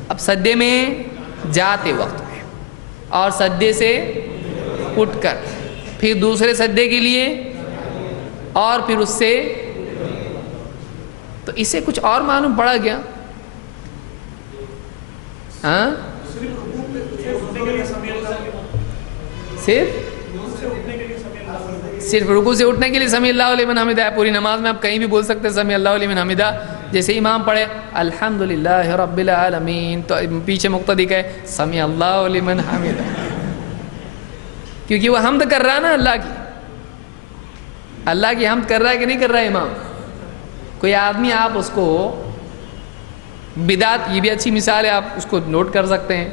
اب سجدے میں جاتے وقت میں اور سجدے سے اٹھ کر، پھر دوسرے سجدے کے لیے، اور پھر اس سے، تو اسے کچھ اور معلوم پڑا گیا؟ ہاں صرف رکوع سے اٹھنے کے لیے سمیع اللہ لمن حمدہ ہے۔ پوری نماز میں آپ کہیں بھی بول سکتے ہیں سمیع اللہ لمن حمدہ، جیسے امام پڑھے الحمدللہ رب العالمین تو پیچھے مقتدی کہے سمیع اللہ لمن حمدہ، کیونکہ وہ حمد کر رہا ہے نا اللہ کی حمد کر رہا ہے کہ نہیں کر رہا ہے امام؟ کوئی آدمی آپ اس کو بدعت، یہ بھی اچھی مثال ہے، آپ اس کو نوٹ کر سکتے ہیں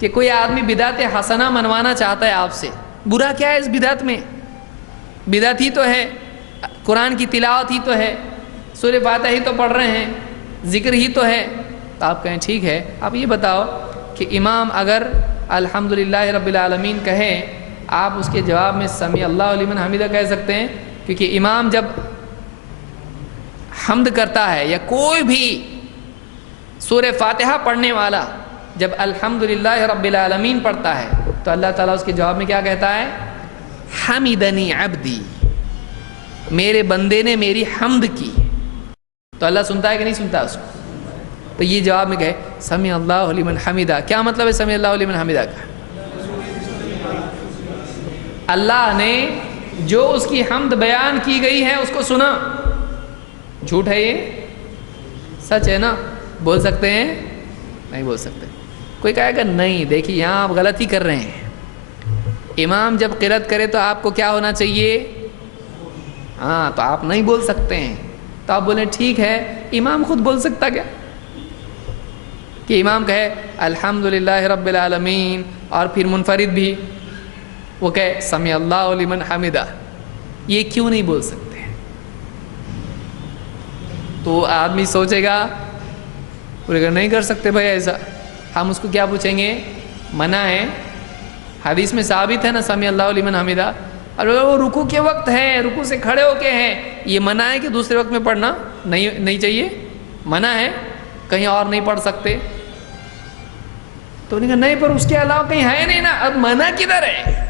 کہ کوئی آدمی بدعت حسنہ منوانا چاہتا ہے آپ سے، برا کیا ہے اس بدعت میں؟ بدعت ہی تو ہے، قرآن کی تلاوت ہی تو ہے، سورہ فاتحہ ہی تو پڑھ رہے ہیں، ذکر ہی تو ہے، تو آپ کہیں ٹھیک ہے، آپ یہ بتاؤ کہ امام اگر الحمدللہ رب العالمین کہے، آپ اس کے جواب میں سمیع اللہ لمن حمدہ کہہ سکتے ہیں؟ کیونکہ امام جب حمد کرتا ہے یا کوئی بھی سورہ فاتحہ پڑھنے والا جب الحمدللہ رب العالمین پڑھتا ہے تو اللہ تعالیٰ اس کے جواب میں کیا کہتا ہے؟ حمدنی عبدی، میرے بندے نے میری حمد کی۔ تو اللہ سنتا ہے کہ نہیں سنتا اس کو؟ تو یہ جواب میں کہے سمیع اللہ لمن حمدہ، کیا مطلب ہے سمیع اللہ لمن حمدہ کا؟ اللہ نے جو اس کی حمد بیان کی گئی ہے اس کو سنا۔ جھوٹ ہے یہ؟ سچ ہے نا؟ بول سکتے ہیں؟ نہیں بول سکتے۔ کوئی کہے گا نہیں، دیکھیے یہاں آپ غلط ہی کر رہے ہیں، امام جب قرأت کرے تو آپ کو کیا ہونا چاہیے؟ ہاں، تو آپ نہیں بول سکتے ہیں، تو آپ بولیں ٹھیک ہے، امام خود بول سکتا کیا کہ امام کہے الحمدللہ رب العالمین اور پھر منفرد بھی وہ کہے سمیع اللہ لمن حمدہ، یہ کیوں نہیں بول سکتے؟ تو آدمی سوچے گا پورے نہیں کر سکتے بھائی ایسا، ہم اس کو کیا پوچھیں گے؟ منع ہے، حدیث میں ثابت ہے نا سمیع اللہ لمن حمدہ، اور وہ رکوع کے وقت ہے، رکوع سے کھڑے ہو کے ہیں، یہ منع ہے کہ دوسرے وقت میں پڑھنا نہیں چاہیے؟ منع ہے، کہیں اور نہیں پڑھ سکتے؟ تو انہوں نے کہا نہیں، پر اس کے علاوہ کہیں ہے نہیں نا، اب منع کدھر ہے؟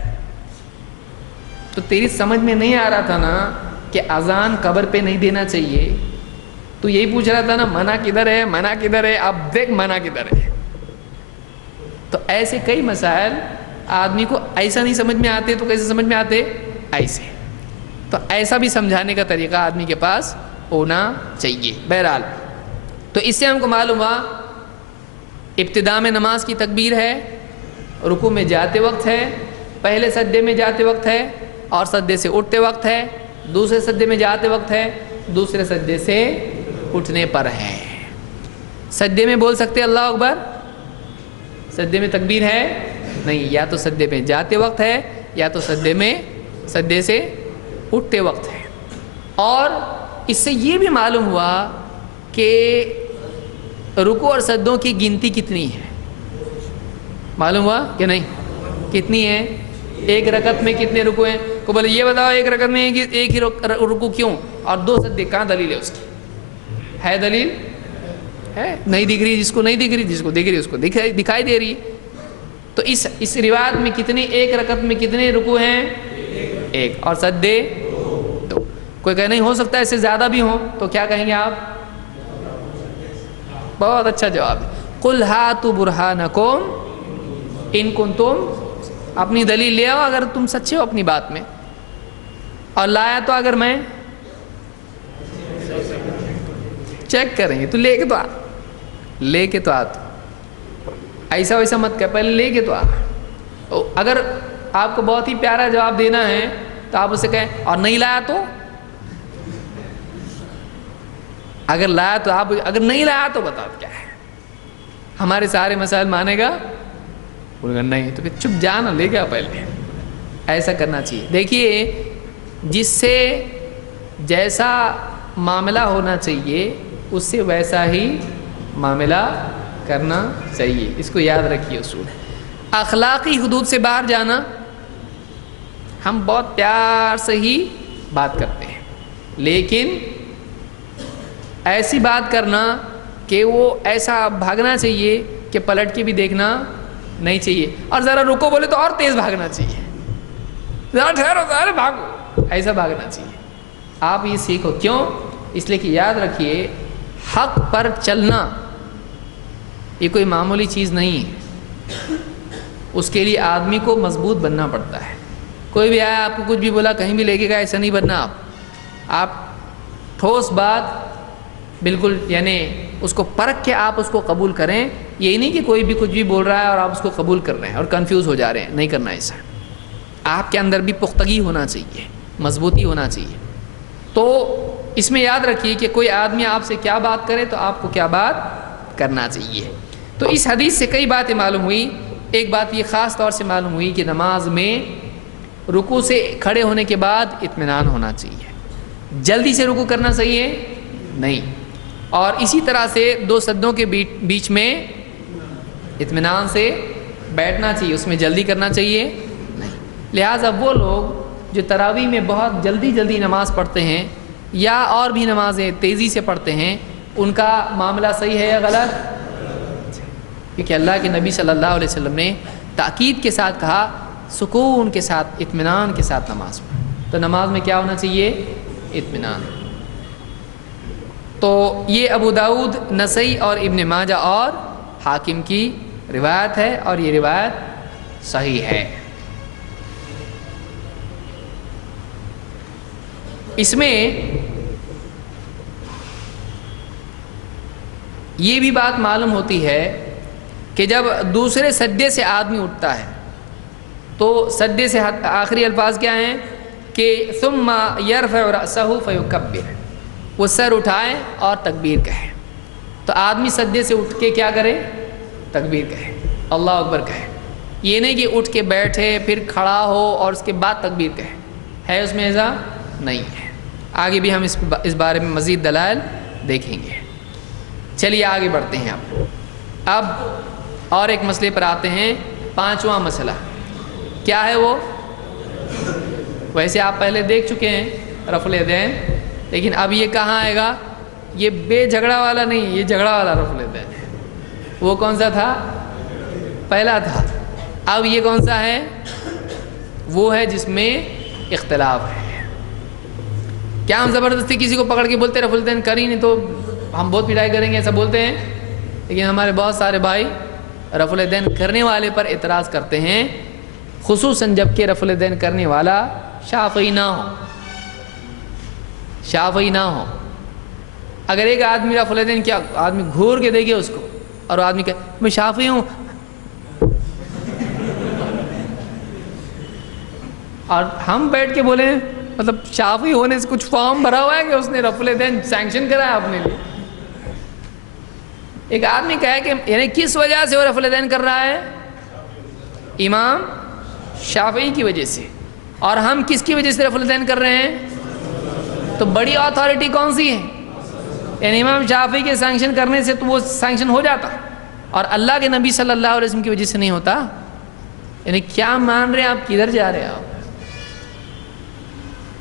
تو تیری سمجھ میں نہیں آ رہا تھا نا کہ اذان قبر پہ نہیں دینا چاہیے، تو یہی پوچھ رہا تھا نا منع کدھر ہے، منع کدھر ہے، اب دیکھ منع کدھر ہے۔ تو ایسے کئی مسائل آدمی کو ایسا نہیں سمجھ میں آتے، تو کیسے سمجھ میں آتے؟ ایسے۔ تو ایسا بھی سمجھانے کا طریقہ آدمی کے پاس ہونا چاہیے۔ بہرحال تو اس سے ہم کو معلوم ہوا ابتداء میں نماز کی تکبیر ہے، رکوع میں جاتے وقت ہے، پہلے سجدے میں جاتے وقت ہے، اور سجدے سے اٹھتے وقت ہے، دوسرے سجدے میں جاتے وقت ہے، دوسرے سجدے سے اٹھنے پر ہے۔ سجدے میں بول سکتے اللہ اکبر؟ سجدے میں تکبیر ہے نہیں، یا تو سجدے میں جاتے وقت ہے یا تو سجدے سے اٹھتے وقت ہے۔ اور اس سے یہ بھی معلوم ہوا کہ رکوع اور سجدوں کی گنتی کتنی ہے، معلوم ہوا کہ نہیں؟ کتنی ہے؟ ایک رکعت میں کتنے رکوع ہیں؟ کو بولے یہ بتاؤ ایک رکعت میں ایک ہی رکوع کیوں اور 2 سجدے، کہاں دلیل ہے اس کی؟ ہے دلیل؟ ہے نہیں دکھ رہی، جس کو نہیں دکھ رہی، جس کو دکھ رہی اس کو دکھائی دے رہی۔ تو اس روایت میں کتنے، ایک رکعت میں کتنے رکوع ہیں؟ ایک، اور سجدے 2۔ کوئی کہہ نہیں ہو سکتا ہے اس سے زیادہ بھی ہوں، تو کیا کہیں گے آپ؟ بہت اچھا جواب ہے، قُلْ هَاتُوا بُرْهَانَكُمْ إِن كُنتُمْ، اپنی دلیل لے آؤ اگر تم سچے ہو اپنی بات میں، اور لایا تو اگر میں چیک کریں گے، تو لے کے تو آ تو ایسا ویسا مت کہہ، پہلے لے کے تو آ۔ اگر آپ کو بہت ہی پیارا جواب دینا ہے تو آپ اسے کہیں اور نہیں لایا تو، اگر لایا تو آپ، اگر نہیں لایا تو بتاؤ کیا ہے، ہمارے سارے مسائل مانے گا؟ بولے گا نہیں، تو پھر چپ جانا، لے گیا پہلے۔ ایسا کرنا چاہیے۔ دیکھیے جس سے جیسا معاملہ ہونا چاہیے اس سے ویسا ہی معاملہ کرنا چاہیے، اس کو یاد رکھیے اصول۔ اخلاقی حدود سے باہر جانا، ہم بہت پیار سے ہی بات کرتے ہیں، لیکن ایسی بات کرنا کہ وہ ایسا بھاگنا چاہیے کہ پلٹ کے بھی دیکھنا نہیں چاہیے، اور ذرا رکو بولے تو اور تیز بھاگنا چاہیے، ذرا ٹھہرو ذرا بھاگو، ایسا بھاگنا چاہیے۔ آپ یہ سیکھو، کیوں؟ اس لیے کہ یاد رکھیے حق پر چلنا یہ کوئی معمولی چیز نہیں ہے، اس کے لیے آدمی کو مضبوط بننا پڑتا ہے۔ کوئی بھی آیا آپ کو کچھ بھی بولا کہیں بھی لے کے گیا، ایسا نہیں بننا آپ ٹھوس بات بالکل، یعنی اس کو پرکھ کے آپ اس کو قبول کریں، یہی نہیں کہ کوئی بھی کچھ بھی بول رہا ہے اور آپ اس کو قبول کر رہے ہیں اور کنفیوز ہو جا رہے ہیں، نہیں کرنا ایسا۔ آپ کے اندر بھی پختگی ہونا چاہیے، مضبوطی ہونا چاہیے۔ تو اس میں یاد رکھیے کہ کوئی آدمی آپ سے کیا بات کرے تو آپ کو کیا بات کرنا چاہیے۔ تو اس حدیث سے کئی باتیں معلوم ہوئی۔ ایک بات یہ خاص طور سے معلوم ہوئی کہ نماز میں رکوع سے کھڑے ہونے کے بعد اطمینان ہونا چاہیے، جلدی سے رکوع کرنا چاہیے نہیں، اور اسی طرح سے 2 سجدوں کے بیچ میں اطمینان سے بیٹھنا چاہیے، اس میں جلدی کرنا چاہیے نہیں۔ لہٰذا وہ لوگ جو تراویح میں بہت جلدی نماز پڑھتے ہیں یا اور بھی نمازیں تیزی سے پڑھتے ہیں، ان کا معاملہ صحیح ہے یا غلط؟ کیونکہ اللہ کے نبی صلی اللہ علیہ وسلم نے تاکید کے ساتھ کہا سکون کے ساتھ، اطمینان کے ساتھ نماز پڑھو۔ تو نماز میں کیا ہونا چاہیے؟ اطمینان۔ تو یہ ابو داؤد، نسائی اور ابن ماجہ اور حاکم کی روایت ہے، اور یہ روایت صحیح ہے۔ اس میں یہ بھی بات معلوم ہوتی ہے کہ جب دوسرے سجدے سے آدمی اٹھتا ہے تو سجدے سے آخری الفاظ کیا ہیں کہ ثم يرفع رأسه فيكبر، وہ سر اٹھائے اور تکبیر کہے۔ تو آدمی سجدے سے اٹھ کے کیا کرے؟ تکبیر کہے، اللہ اکبر کہے۔ یہ نہیں کہ اٹھ کے بیٹھے پھر کھڑا ہو اور اس کے بعد تکبیر کہے، ہے اس میں ایسا نہیں ہے۔ آگے بھی ہم اس بارے میں مزید دلائل دیکھیں گے۔ چلیے آگے بڑھتے ہیں۔ اب اور ایک مسئلے پر آتے ہیں، 5واں مسئلہ کیا ہے وہ؟ ویسے آپ پہلے دیکھ چکے ہیں رفع الیدین، لیکن اب یہ کہاں آئے گا؟ یہ بے جھگڑا والا نہیں، یہ جھگڑا والا رفع الیدین ہے۔ وہ کون سا تھا؟ پہلا تھا۔ اب یہ کون سا ہے؟ وہ ہے جس میں اختلاف ہے۔ کیا ہم زبردستی کسی کو پکڑ کے بولتے رفع الیدین کر ہی نہیں تو ہم بہت پٹائی کریں گے، ایسا بولتے ہیں؟ لیکن ہمارے بہت سارے بھائی رفع الیدین کرنے والے پر اعتراض کرتے ہیں، خصوصاً جب کہ رفع الیدین کرنے والا شافعی نہ ہو۔ اگر ایک آدمی رفع الیدین کیا، آدمی گھور کے دیکھے اس کو اور آدمی کہ میں شافعی ہوں، اور ہم بیٹھ کے بولیں مطلب شافعی ہونے سے کچھ فارم بھرا ہوا ہے کہ اس نے رفع الیدین سینکشن کرا ہے اپنے لیے؟ ایک آدمی کہے کہ یعنی کس وجہ سے وہ رفع الیدین کر رہا ہے؟ امام شافعی کی وجہ سے. اور ہم کس کی وجہ سے رفع الیدین کر رہے ہیں؟ تو بڑی اتھارٹی کون سی ہے؟ یعنی امام شافعی کے سینکشن کرنے سے تو وہ سینکشن ہو جاتا، اور اللہ کے نبی صلی اللہ علیہ وسلم کی وجہ سے نہیں ہوتا. یعنی کیا مان رہے ہیں آپ؟ کدھر جا رہے ہیں آپ؟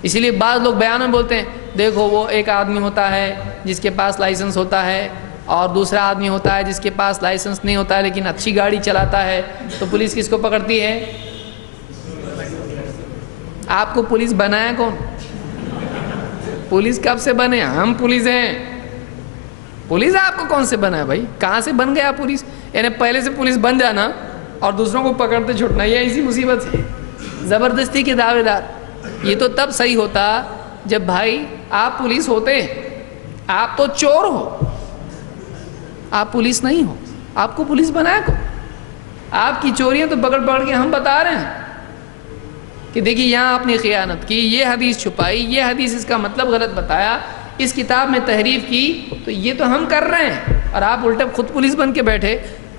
اسی لیے بعض لوگ بیان میں بولتے ہیں دیکھو وہ ایک آدمی ہوتا ہے جس کے پاس لائسنس ہوتا ہے، اور دوسرا آدمی ہوتا ہے جس کے پاس لائسنس نہیں ہوتا ہے لیکن اچھی گاڑی چلاتا ہے، تو پولیس کس کو پکڑتی ہے؟ آپ کو پولیس بنایا کون؟ پولیس کب سے بنے؟ ہم پولیس ہیں. پولیس آپ کو کون سے بنا ہے بھائی؟ کہاں سے بن گیا پولیس؟ یعنی پہلے سے پولیس بن جانا اور دوسروں کو پکڑتے چھوٹنا، یہ ایسی مصیبت ہے. زبردستی کے دعوے دار. یہ تو تب صحیح ہوتا جب بھائی آپ پولیس ہوتے، آپ تو چور ہو، آپ پولیس نہیں ہو، آپ کو پولیس بنایا کو؟ آپ کی چوریاں تو پکڑ کے ہم بتا رہے ہیں کہ دیکھیے یہاں آپ نے خیانت کی، یہ حدیث چھپائی، یہ حدیث اس کا مطلب غلط بتایا، اس کتاب میں تحریف کی، تو یہ تو ہم کر رہے ہیں اور آپ الٹا خود پولیس بن کے بیٹھے.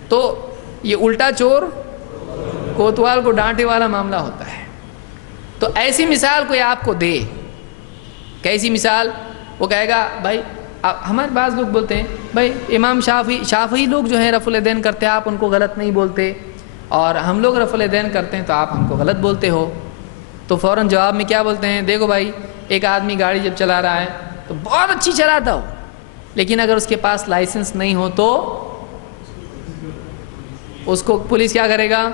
تو یہ الٹا چور کوتوال کو ڈانٹے والا معاملہ ہوتا ہے. تو ایسی مثال کوئی آپ کو دے، کیسی مثال؟ وہ کہے گا بھائی ہمارے بعض لوگ بولتے ہیں بھائی امام شافعی لوگ جو ہیں رفع الیدین کرتے ہیں آپ ان کو غلط نہیں بولتے، اور ہم لوگ رفع الیدین کرتے ہیں تو آپ ہم کو غلط بولتے ہو. تو فوراً جواب میں کیا بولتے ہیں؟ دیکھو بھائی ایک آدمی گاڑی جب چلا رہا ہے تو بہت اچھی چلاتا ہو، لیکن اگر اس کے پاس لائسنس نہیں ہو تو اس کو پولیس کیا کرے گا؟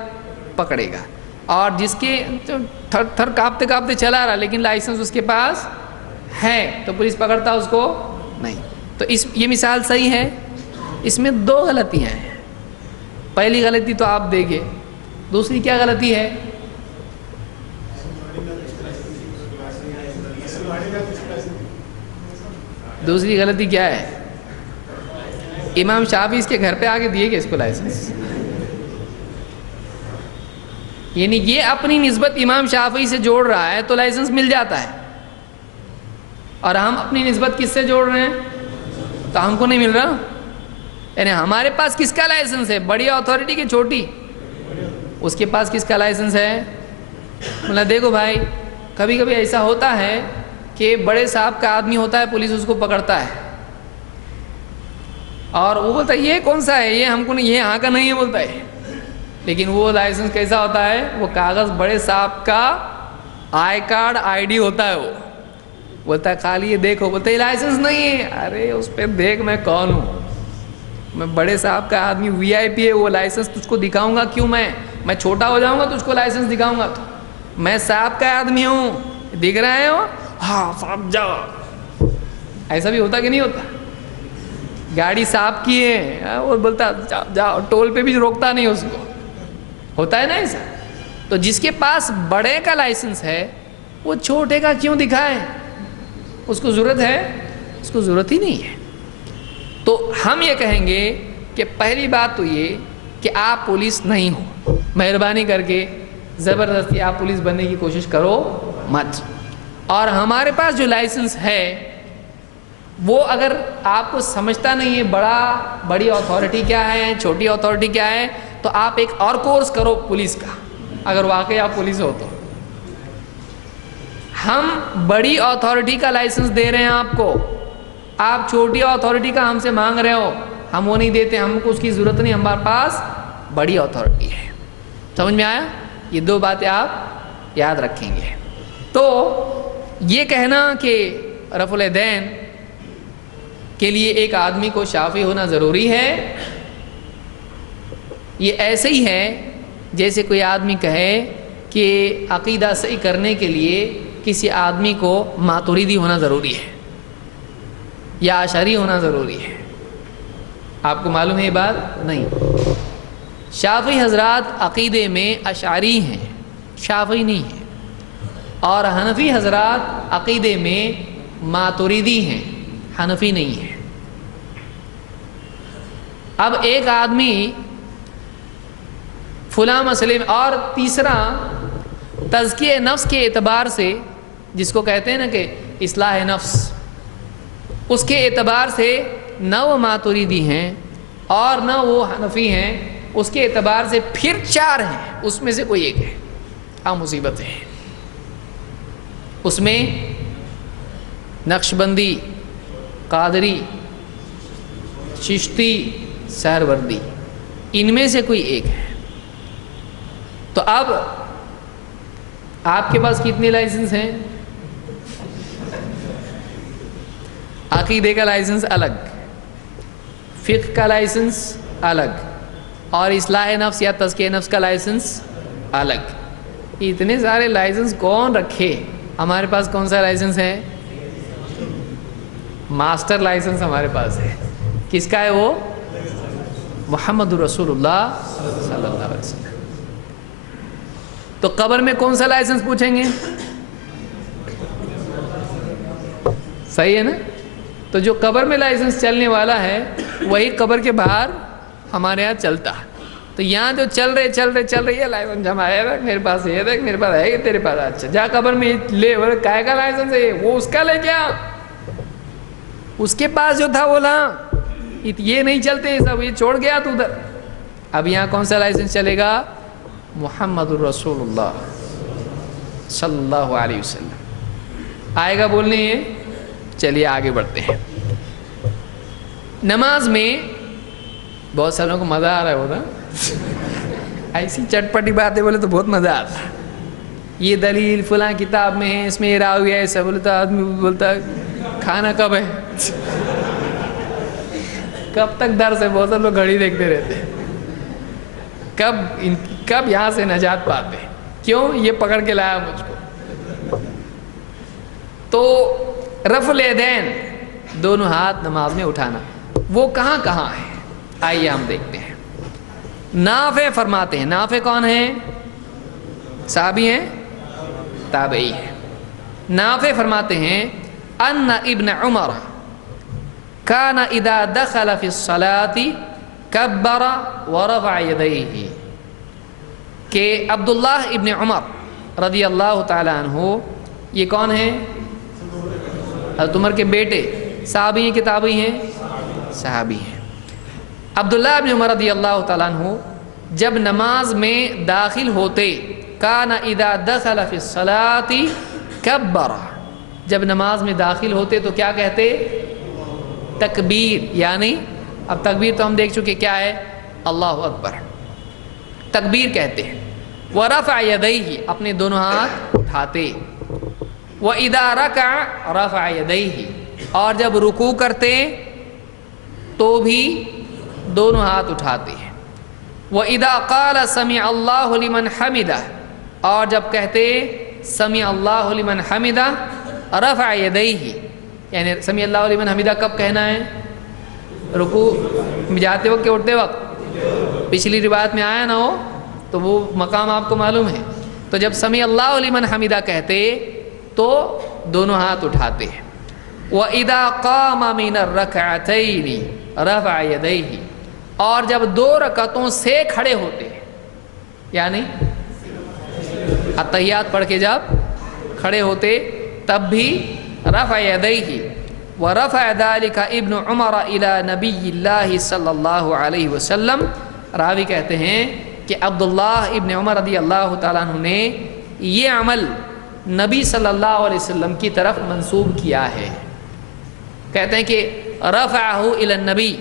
پکڑے گا. اور جس کے تھر تھر کانپتے کانپتے چلا رہا لیکن لائسنس اس کے پاس ہے تو پولیس پکڑتا اس کو نہیں. تو یہ مثال صحیح ہے. اس میں دو غلطیاں ہیں. پہلی غلطی تو آپ دیکھیں، دوسری کیا غلطی ہے؟ دوسری غلطی کیا ہے؟ امام شافعی اس کے گھر پہ آگے دیے گے اس کو لائسنس، یعنی یہ اپنی نسبت امام شافعی سے جوڑ رہا ہے تو لائسنس مل جاتا ہے، اور ہم اپنی نسبت کس سے جوڑ رہے ہیں تو ہم کو نہیں مل رہا. یعنی ہمارے پاس کس کا لائسنس ہے؟ بڑی اتھارٹی کی چھوٹی؟ اس کے پاس کس کا لائسنس ہے؟ مطلب دیکھو بھائی کبھی کبھی ایسا ہوتا ہے کہ بڑے صاحب کا آدمی ہوتا ہے، پولیس اس کو پکڑتا ہے اور وہ بولتا ہے یہ کون سا ہے، یہ ہم کو نہیں، یہ یہاں کا نہیں ہے بولتا ہے. لیکن وہ لائسنس کیسا ہوتا ہے؟ وہ کاغذ بڑے صاحب کا آئی کارڈ آئی ڈی ہوتا ہے. وہ بولتا ہے خالی یہ دیکھو، بولتا ہے یہ لائسنس نہیں ہے. ارے اس پہ دیکھ میں کون ہوں، میں بڑے صاحب کا آدمی، وی آئی پی ہے. وہ لائسنس تجھ کو دکھاؤں گا کیوں؟ میں چھوٹا ہو جاؤں گا تجھ کو لائسنس دکھاؤں گا؟ تو میں صاحب کا آدمی ہوں، دکھ رہے ہو؟ ہاں صاحب جاؤ. ایسا بھی ہوتا کہ نہیں ہوتا؟ گاڑی صاحب کی ہے، وہ بولتا جاؤ، ٹول پہ بھی روکتا نہیں اس کو. ہوتا ہے نا ایسا؟ تو جس کے پاس بڑے کا لائسنس ہے وہ چھوٹے کا کیوں دکھائے؟ اس کو ضرورت ہے؟ اس کو ضرورت ہی نہیں ہے. تو ہم یہ کہیں گے کہ پہلی بات تو یہ کہ آپ پولیس نہیں ہو، مہربانی کر کے زبردستی آپ پولیس بننے کی کوشش کرو مت. اور ہمارے پاس جو لائسنس ہے وہ اگر آپ کو سمجھتا نہیں ہے بڑی اتھارٹی کیا ہے، چھوٹی اتھارٹی کیا ہے، تو آپ ایک اور کورس کرو پولیس کا، اگر واقعی آپ پولیس ہو تو. ہم بڑی اتھارٹی کا لائسنس دے رہے ہیں آپ کو، آپ چھوٹی اتھارٹی کا ہم سے مانگ رہے ہو. ہم وہ نہیں دیتے، ہم کو اس کی ضرورت نہیں، ہمارے پاس بڑی اتھارٹی ہے. سمجھ میں آیا؟ یہ دو باتیں آپ یاد رکھیں گے. تو یہ کہنا کہ رفع الیدین کے لیے ایک آدمی کو شافعی ہونا ضروری ہے، یہ ایسے ہی ہے جیسے کوئی آدمی کہے کہ عقیدہ صحیح کرنے کے لیے کسی آدمی کو ماتوریدی ہونا ضروری ہے یا اشعری ہونا ضروری ہے. آپ کو معلوم ہے یہ بات؟ نہیں. شافعی حضرات عقیدے میں اشعری ہیں، شافعی نہیں ہیں، اور حنفی حضرات عقیدے میں ماتوریدی ہیں، حنفی نہیں ہیں. اب ایک آدمی فلاں مسئلے میں، اور تیسرا تزکیہ نفس کے اعتبار سے، جس کو کہتے ہیں نا کہ اصلاح نفس، اس کے اعتبار سے نہ وہ ماتوریدی ہیں اور نہ وہ حنفی ہیں، اس کے اعتبار سے پھر 4 ہیں، اس میں سے کوئی ایک ہے. مصیبت ہے اس میں. نقشبندی، قادری، چشتی، سہروردی، ان میں سے کوئی ایک ہے. تو اب آپ کے پاس کتنے لائسنس ہیں؟ عقیدے کا لائسنس الگ، فقہ کا لائسنس الگ، اور اصلاح نفس یا تزکیہ نفس کا لائسنس الگ. اتنے سارے لائسنس کون رکھے؟ ہمارے پاس کون سا لائسنس ہے؟ ماسٹر لائسنس ہمارے پاس ہے. کس کا ہے وہ؟ محمد رسول اللہ صلی اللہ علیہ وسلم. تو قبر میں کون سا لائسنس پوچھیں گے؟ صحیح ہے نا؟ تو جو قبر میں لائسنس چلنے والا ہے وہی قبر کے باہر ہمارے یہاں چلتا. تو یہاں جو چل رہے یہ لائسنس جمع ہے، دیکھ میرے پاس ہے، دیکھ میرے پاس ہے، تیرے پاس. اچھا جا قبر میں لے، کائے کا لائسنس ہے وہ اس کا لے کیا، اس کے پاس جو تھا وہ لا. یہ نہیں چلتے سب، یہ چھوڑ گیا تو ادھر. اب یہاں کون سا لائسنس چلے گا؟ محمد الرسول اللہ صلی اللہ علیہ وسلم آئے گا بولنے. یہ چلیے آگے بڑھتے ہیں. نماز میں بہت ساروں کو مزہ آ رہا ہوتا، ایسی چٹپٹی باتیں بولے تو بہت مزہ آتا. یہ دلیل فلاں کتاب میں ہے، اس میں یہ راوی ہے، ایسا بولتا. آدمی بولتا کھانا کب ہے، کب تک درس ہے. بہت سارے لوگ گھڑی دیکھتے رہتے، کب یہاں سے نجات پاتے. کیوں؟ یہ پکڑ کے لایا مجھ کو. تو رفع الیدین، دونوں ہاتھ نماز میں اٹھانا، وہ کہاں کہاں ہے؟ آئیے ہم دیکھتے ہیں. نافع فرماتے ہیں. نافع کون ہیں؟ صحابی ہیں، تابعی ہیں. نافع فرماتے ہیں ان ابن عمر کان اذا دخل فی الصلاة کبر ورفع یدیہ، کہ عبداللہ ابن عمر رضی اللہ تعالی عنہ، یہ کون ہیں؟ حضرت عمر کے بیٹے. صحابی ہیں کہ تابعی ہیں؟ صحابی ہیں. عبداللہ ابن عمر رضی اللہ تعالیٰ عنہ جب نماز میں داخل ہوتے، کان اذا دخل فی الصلاة کبر، جب نماز میں داخل ہوتے تو کیا کہتے؟ تکبیر. یعنی اب تکبیر تو ہم دیکھ چکے کیا ہے، اللہ اکبر، تکبیر کہتے ہیں. ورفع یدیہ، اپنے دونوں ہاتھ اٹھاتے. واذا رکع رفع یدیہ، اور جب رکوع کرتے تو بھی دونوں ہاتھ اٹھاتے ہیں. وَإِذَا قَالَ سَمِعَ اللَّهُ لِمَنْ حَمِدَهُ، اور جب کہتے سَمِعَ اللَّهُ لِمَنْ حَمِدَهُ رَفَعَ يَدَيْهِ، یعنی سَمِعَ اللَّهُ لِمَنْ حَمِدَهُ کب کہنا ہے؟ رکوع میں جاتے وقت کہ اٹھتے وقت؟ پچھلی روایت میں آیا نہ ہو تو وہ مقام آپ کو معلوم ہے. تو جب سَمِعَ اللَّهُ لِمَنْ حَمِدَهُ کہتے تو دونوں ہاتھ اٹھاتے ہیں. وَإِذَا قَامَ مِنَ الرَّكْعَتَيْنِ رَفَعَ يَدَيْهِ، اور جب 2 رکعتوں سے کھڑے ہوتے، یعنی اتحیات پڑھ کے جب کھڑے ہوتے تب بھی رفع یدیہ. ورفع ذلك ابن عمر الى نبی اللہ صلی اللہ علیہ وسلم، راوی کہتے ہیں کہ عبداللہ ابن عمر رضی اللہ تعالیٰ عنہ نے یہ عمل نبی صلی اللہ علیہ وسلم کی طرف منسوب کیا ہے. کہتے ہیں کہ رفعہ الی النبی.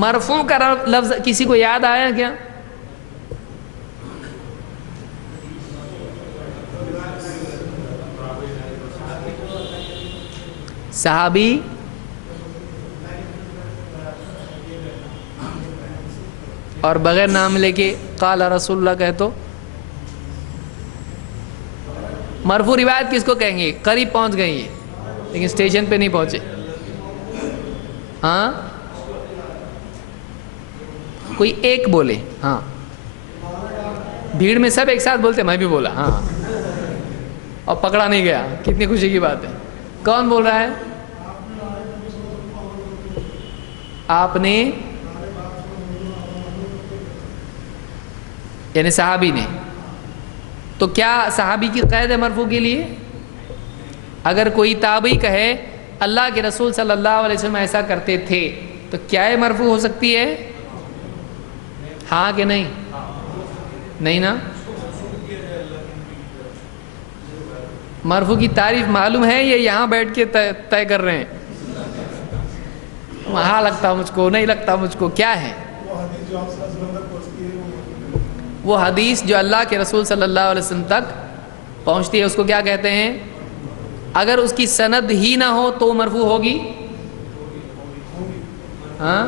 مرفوع کا لفظ کسی کو یاد آیا کیا؟ صحابی اور بغیر نام لے کے قال رسول اللہ کہے تو مرفوع روایت کس کو کہیں گے؟ قریب پہنچ گئی ہے لیکن اسٹیشن پہ نہیں پہنچے. ہاں کوئی ایک بولے. ہاں بھیڑ میں سب ایک ساتھ بولتے، میں بھی بولا ہاں، اور پکڑا نہیں گیا. کتنی خوشی کی بات ہے. کون بول رہا ہے؟ آپ نے، یعنی صحابی نے. تو کیا صحابی کی قید ہے مرفوع کے لیے؟ اگر کوئی تابعی کہے اللہ کے رسول صلی اللہ علیہ وسلم ایسا کرتے تھے تو کیا یہ مرفوع ہو سکتی ہے؟ ہاں کہ نہیں؟ نہیں نا؟ مرفوع کی تعریف معلوم ہے یا یہاں بیٹھ کے طے کر رہے ہیں؟ ہاں لگتا مجھ کو، نہیں لگتا مجھ کو، کیا ہے وہ حدیث جو اللہ کے رسول صلی اللہ علیہ وسلم تک پہنچتی ہے، اس کو کیا کہتے ہیں؟ اگر اس کی سند ہی نہ ہو تو مرفوع ہوگی؟ ہاں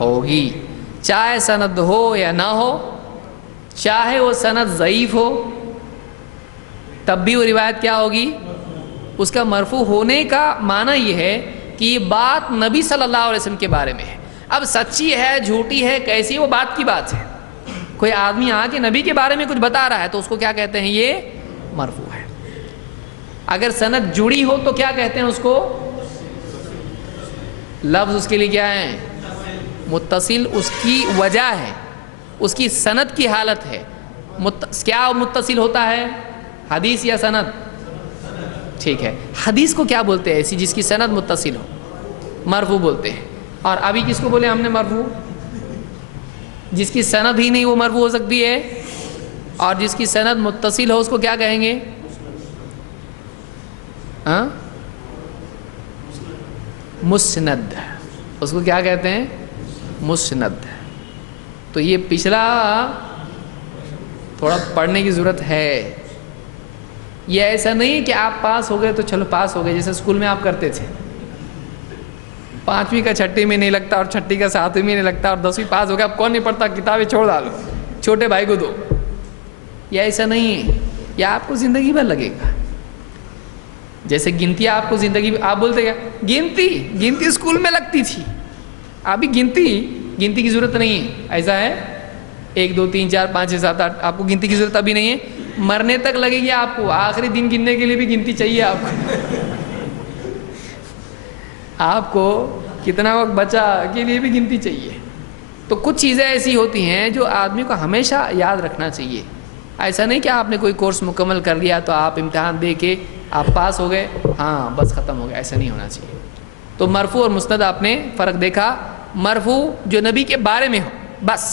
ہوگی، چاہے سند ہو یا نہ ہو، چاہے وہ سند ضعیف ہو، تب بھی وہ روایت کیا ہوگی؟ اس کا مرفوع ہونے کا معنی یہ ہے کہ یہ بات نبی صلی اللہ علیہ وسلم کے بارے میں ہے۔ اب سچی ہے جھوٹی ہے کیسی، وہ بات کی بات ہے۔ کوئی آدمی آ کے نبی کے بارے میں کچھ بتا رہا ہے تو اس کو کیا کہتے ہیں؟ یہ مرفوع ہے۔ اگر سند جڑی ہو تو کیا کہتے ہیں اس کو؟ لفظ اس کے لیے کیا ہے؟ متصل۔ اس کی وجہ ہے، اس کی سند کی حالت ہے۔ کیا متصل ہوتا ہے؟ حدیث یا سند؟ ٹھیک ہے، حدیث کو کیا بولتے ہیں ایسی جس کی سند متصل ہو؟ مرفوع بولتے ہیں۔ اور ابھی کس کو بولے ہم نے مرفوع؟ جس کی سند ہی نہیں وہ مرفوع ہو سکتی ہے، اور جس کی سند متصل ہو اس کو کیا کہیں گے؟ ہاں مسند۔ اس کو کیا کہتے ہیں؟ مسند۔ تو یہ پچھلا تھوڑا پڑھنے کی ضرورت ہے۔ یہ ایسا نہیں کہ آپ پاس ہو گئے تو چلو پاس ہو گئے، جیسے اسکول میں آپ کرتے تھے، 5ویں کا 6ٹھی میں نہیں لگتا اور 6ٹھی کا 7ویں میں نہیں لگتا اور 10ویں پاس ہو گیا، اب کون نہیں پڑھتا، کتابیں چھوڑ ڈالو، چھوٹے بھائی کو دو۔ یہ ایسا نہیں ہے، یہ آپ کو زندگی بھر لگے گا۔ جیسے گنتی آپ کو زندگی، آپ بولتے کیا گنتی اسکول میں لگتی تھی، ابھی گنتی کی ضرورت نہیں ہے۔ ایسا ہے 1 2 3 4 5 6 7 8، آپ کو گنتی کی ضرورت ابھی نہیں ہے، مرنے تک لگے گی آپ کو۔ آخری دن گننے کے لیے بھی گنتی چاہیے آپ کو۔ آپ کو کتنا وقت بچا کے لیے بھی گنتی چاہیے۔ تو کچھ چیزیں ایسی ہوتی ہیں جو آدمی کو ہمیشہ یاد رکھنا چاہیے۔ ایسا نہیں کہ آپ نے کوئی کورس مکمل کر لیا تو آپ امتحان دے کے آپ پاس ہو گئے، ہاں بس ختم ہو گیا، ایسا نہیں ہونا چاہیے۔ تو مرفوع اور مسند آپ نے فرق دیکھا۔ مرفوع جو نبی کے بارے میں ہو، بس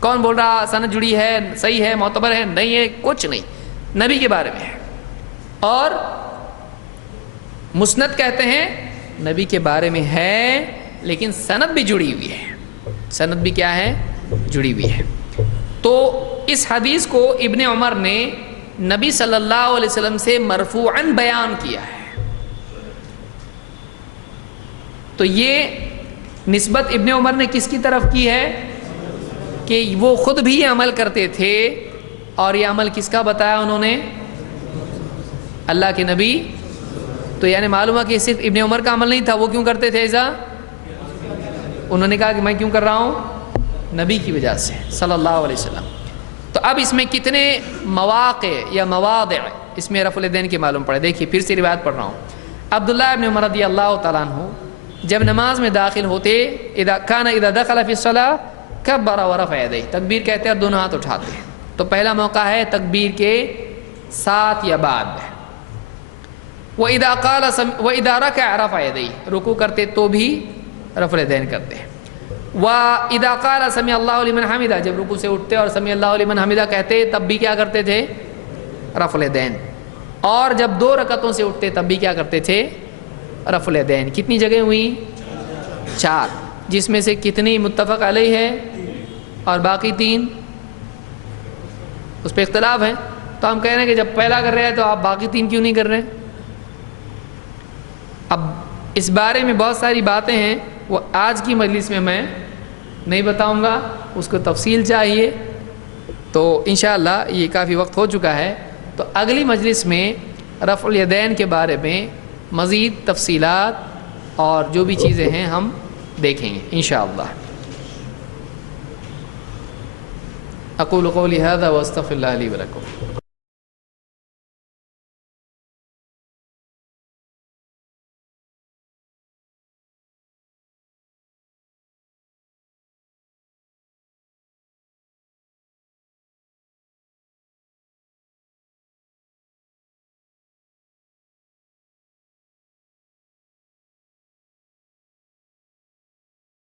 کون بول رہا، سند جڑی ہے، صحیح ہے، معتبر ہے، نہیں ہے، کچھ نہیں، نبی کے بارے میں ہے۔ اور مسند کہتے ہیں نبی کے بارے میں ہے لیکن سند بھی جڑی ہوئی ہے، سند بھی کیا ہے؟ جڑی ہوئی ہے۔ تو اس حدیث کو ابن عمر نے نبی صلی اللہ علیہ وسلم سے مرفوعاً بیان کیا ہے۔ تو یہ نسبت ابن عمر نے کس کی طرف کی ہے؟ کہ وہ خود بھی یہ عمل کرتے تھے، اور یہ عمل کس کا بتایا انہوں نے؟ اللہ کے نبی۔ تو یعنی معلوم ہے کہ صرف ابن عمر کا عمل نہیں تھا، وہ کیوں کرتے تھے ایسا؟ انہوں نے کہا کہ میں کیوں کر رہا ہوں؟ نبی کی وجہ سے صلی اللہ علیہ وسلم۔ تو اب اس میں کتنے مواقع یا مواضع اس میں رفع الیدین کے معلوم پڑے۔ دیکھیے پھر سے روایت پڑھ رہا ہوں۔ عبداللہ ابن عمر رضی اللہ تعالیٰ عنہ جب نماز میں داخل ہوتے، اذا دخل فی الصلاۃ کبر ورفع یدیہ، تکبیر کہتے ہیں اور دونوں ہاتھ اٹھاتے ہیں۔ تو پہلا موقع ہے تکبیر کے ساتھ یا بعد۔ وَإِذَا رَكَعَ رَفَعَ يَدَيْهِ، رکوع کرتے تو بھی رفع الیدین کرتے ہیں۔ وَإِذَا قَالَ سَمِعَ اللَّهُ لِمَنْ حَمِدَهُ، جب رکوع سے اٹھتے اور سمیع اللہ لمن حمدہ کہتے تب بھی کیا کرتے تھے؟ رفع الیدین۔ اور جب 2 رکعتوں سے اٹھتے تب بھی کیا کرتے تھے؟ رفع الیدین۔ کتنی جگہ ہوئی؟ 4، جس میں سے کتنی متفق علیہ ہے اور باقی 3 اس پہ اختلاف ہے۔ تو ہم کہہ رہے ہیں کہ جب پہلا کر رہے ہیں تو آپ باقی 3 کیوں نہیں کر رہے؟ اب اس بارے میں بہت ساری باتیں ہیں، وہ آج کی مجلس میں میں نہیں بتاؤں گا، اس کو تفصیل چاہیے۔ تو انشاءاللہ یہ کافی وقت ہو چکا ہے، تو اگلی مجلس میں رفع الیدین کے بارے میں مزید تفصیلات اور جو بھی چیزیں ہیں ہم دیکھیں گے انشاءاللہ۔ اقول قولی ھذا واستغفر اللہ لی ولکم۔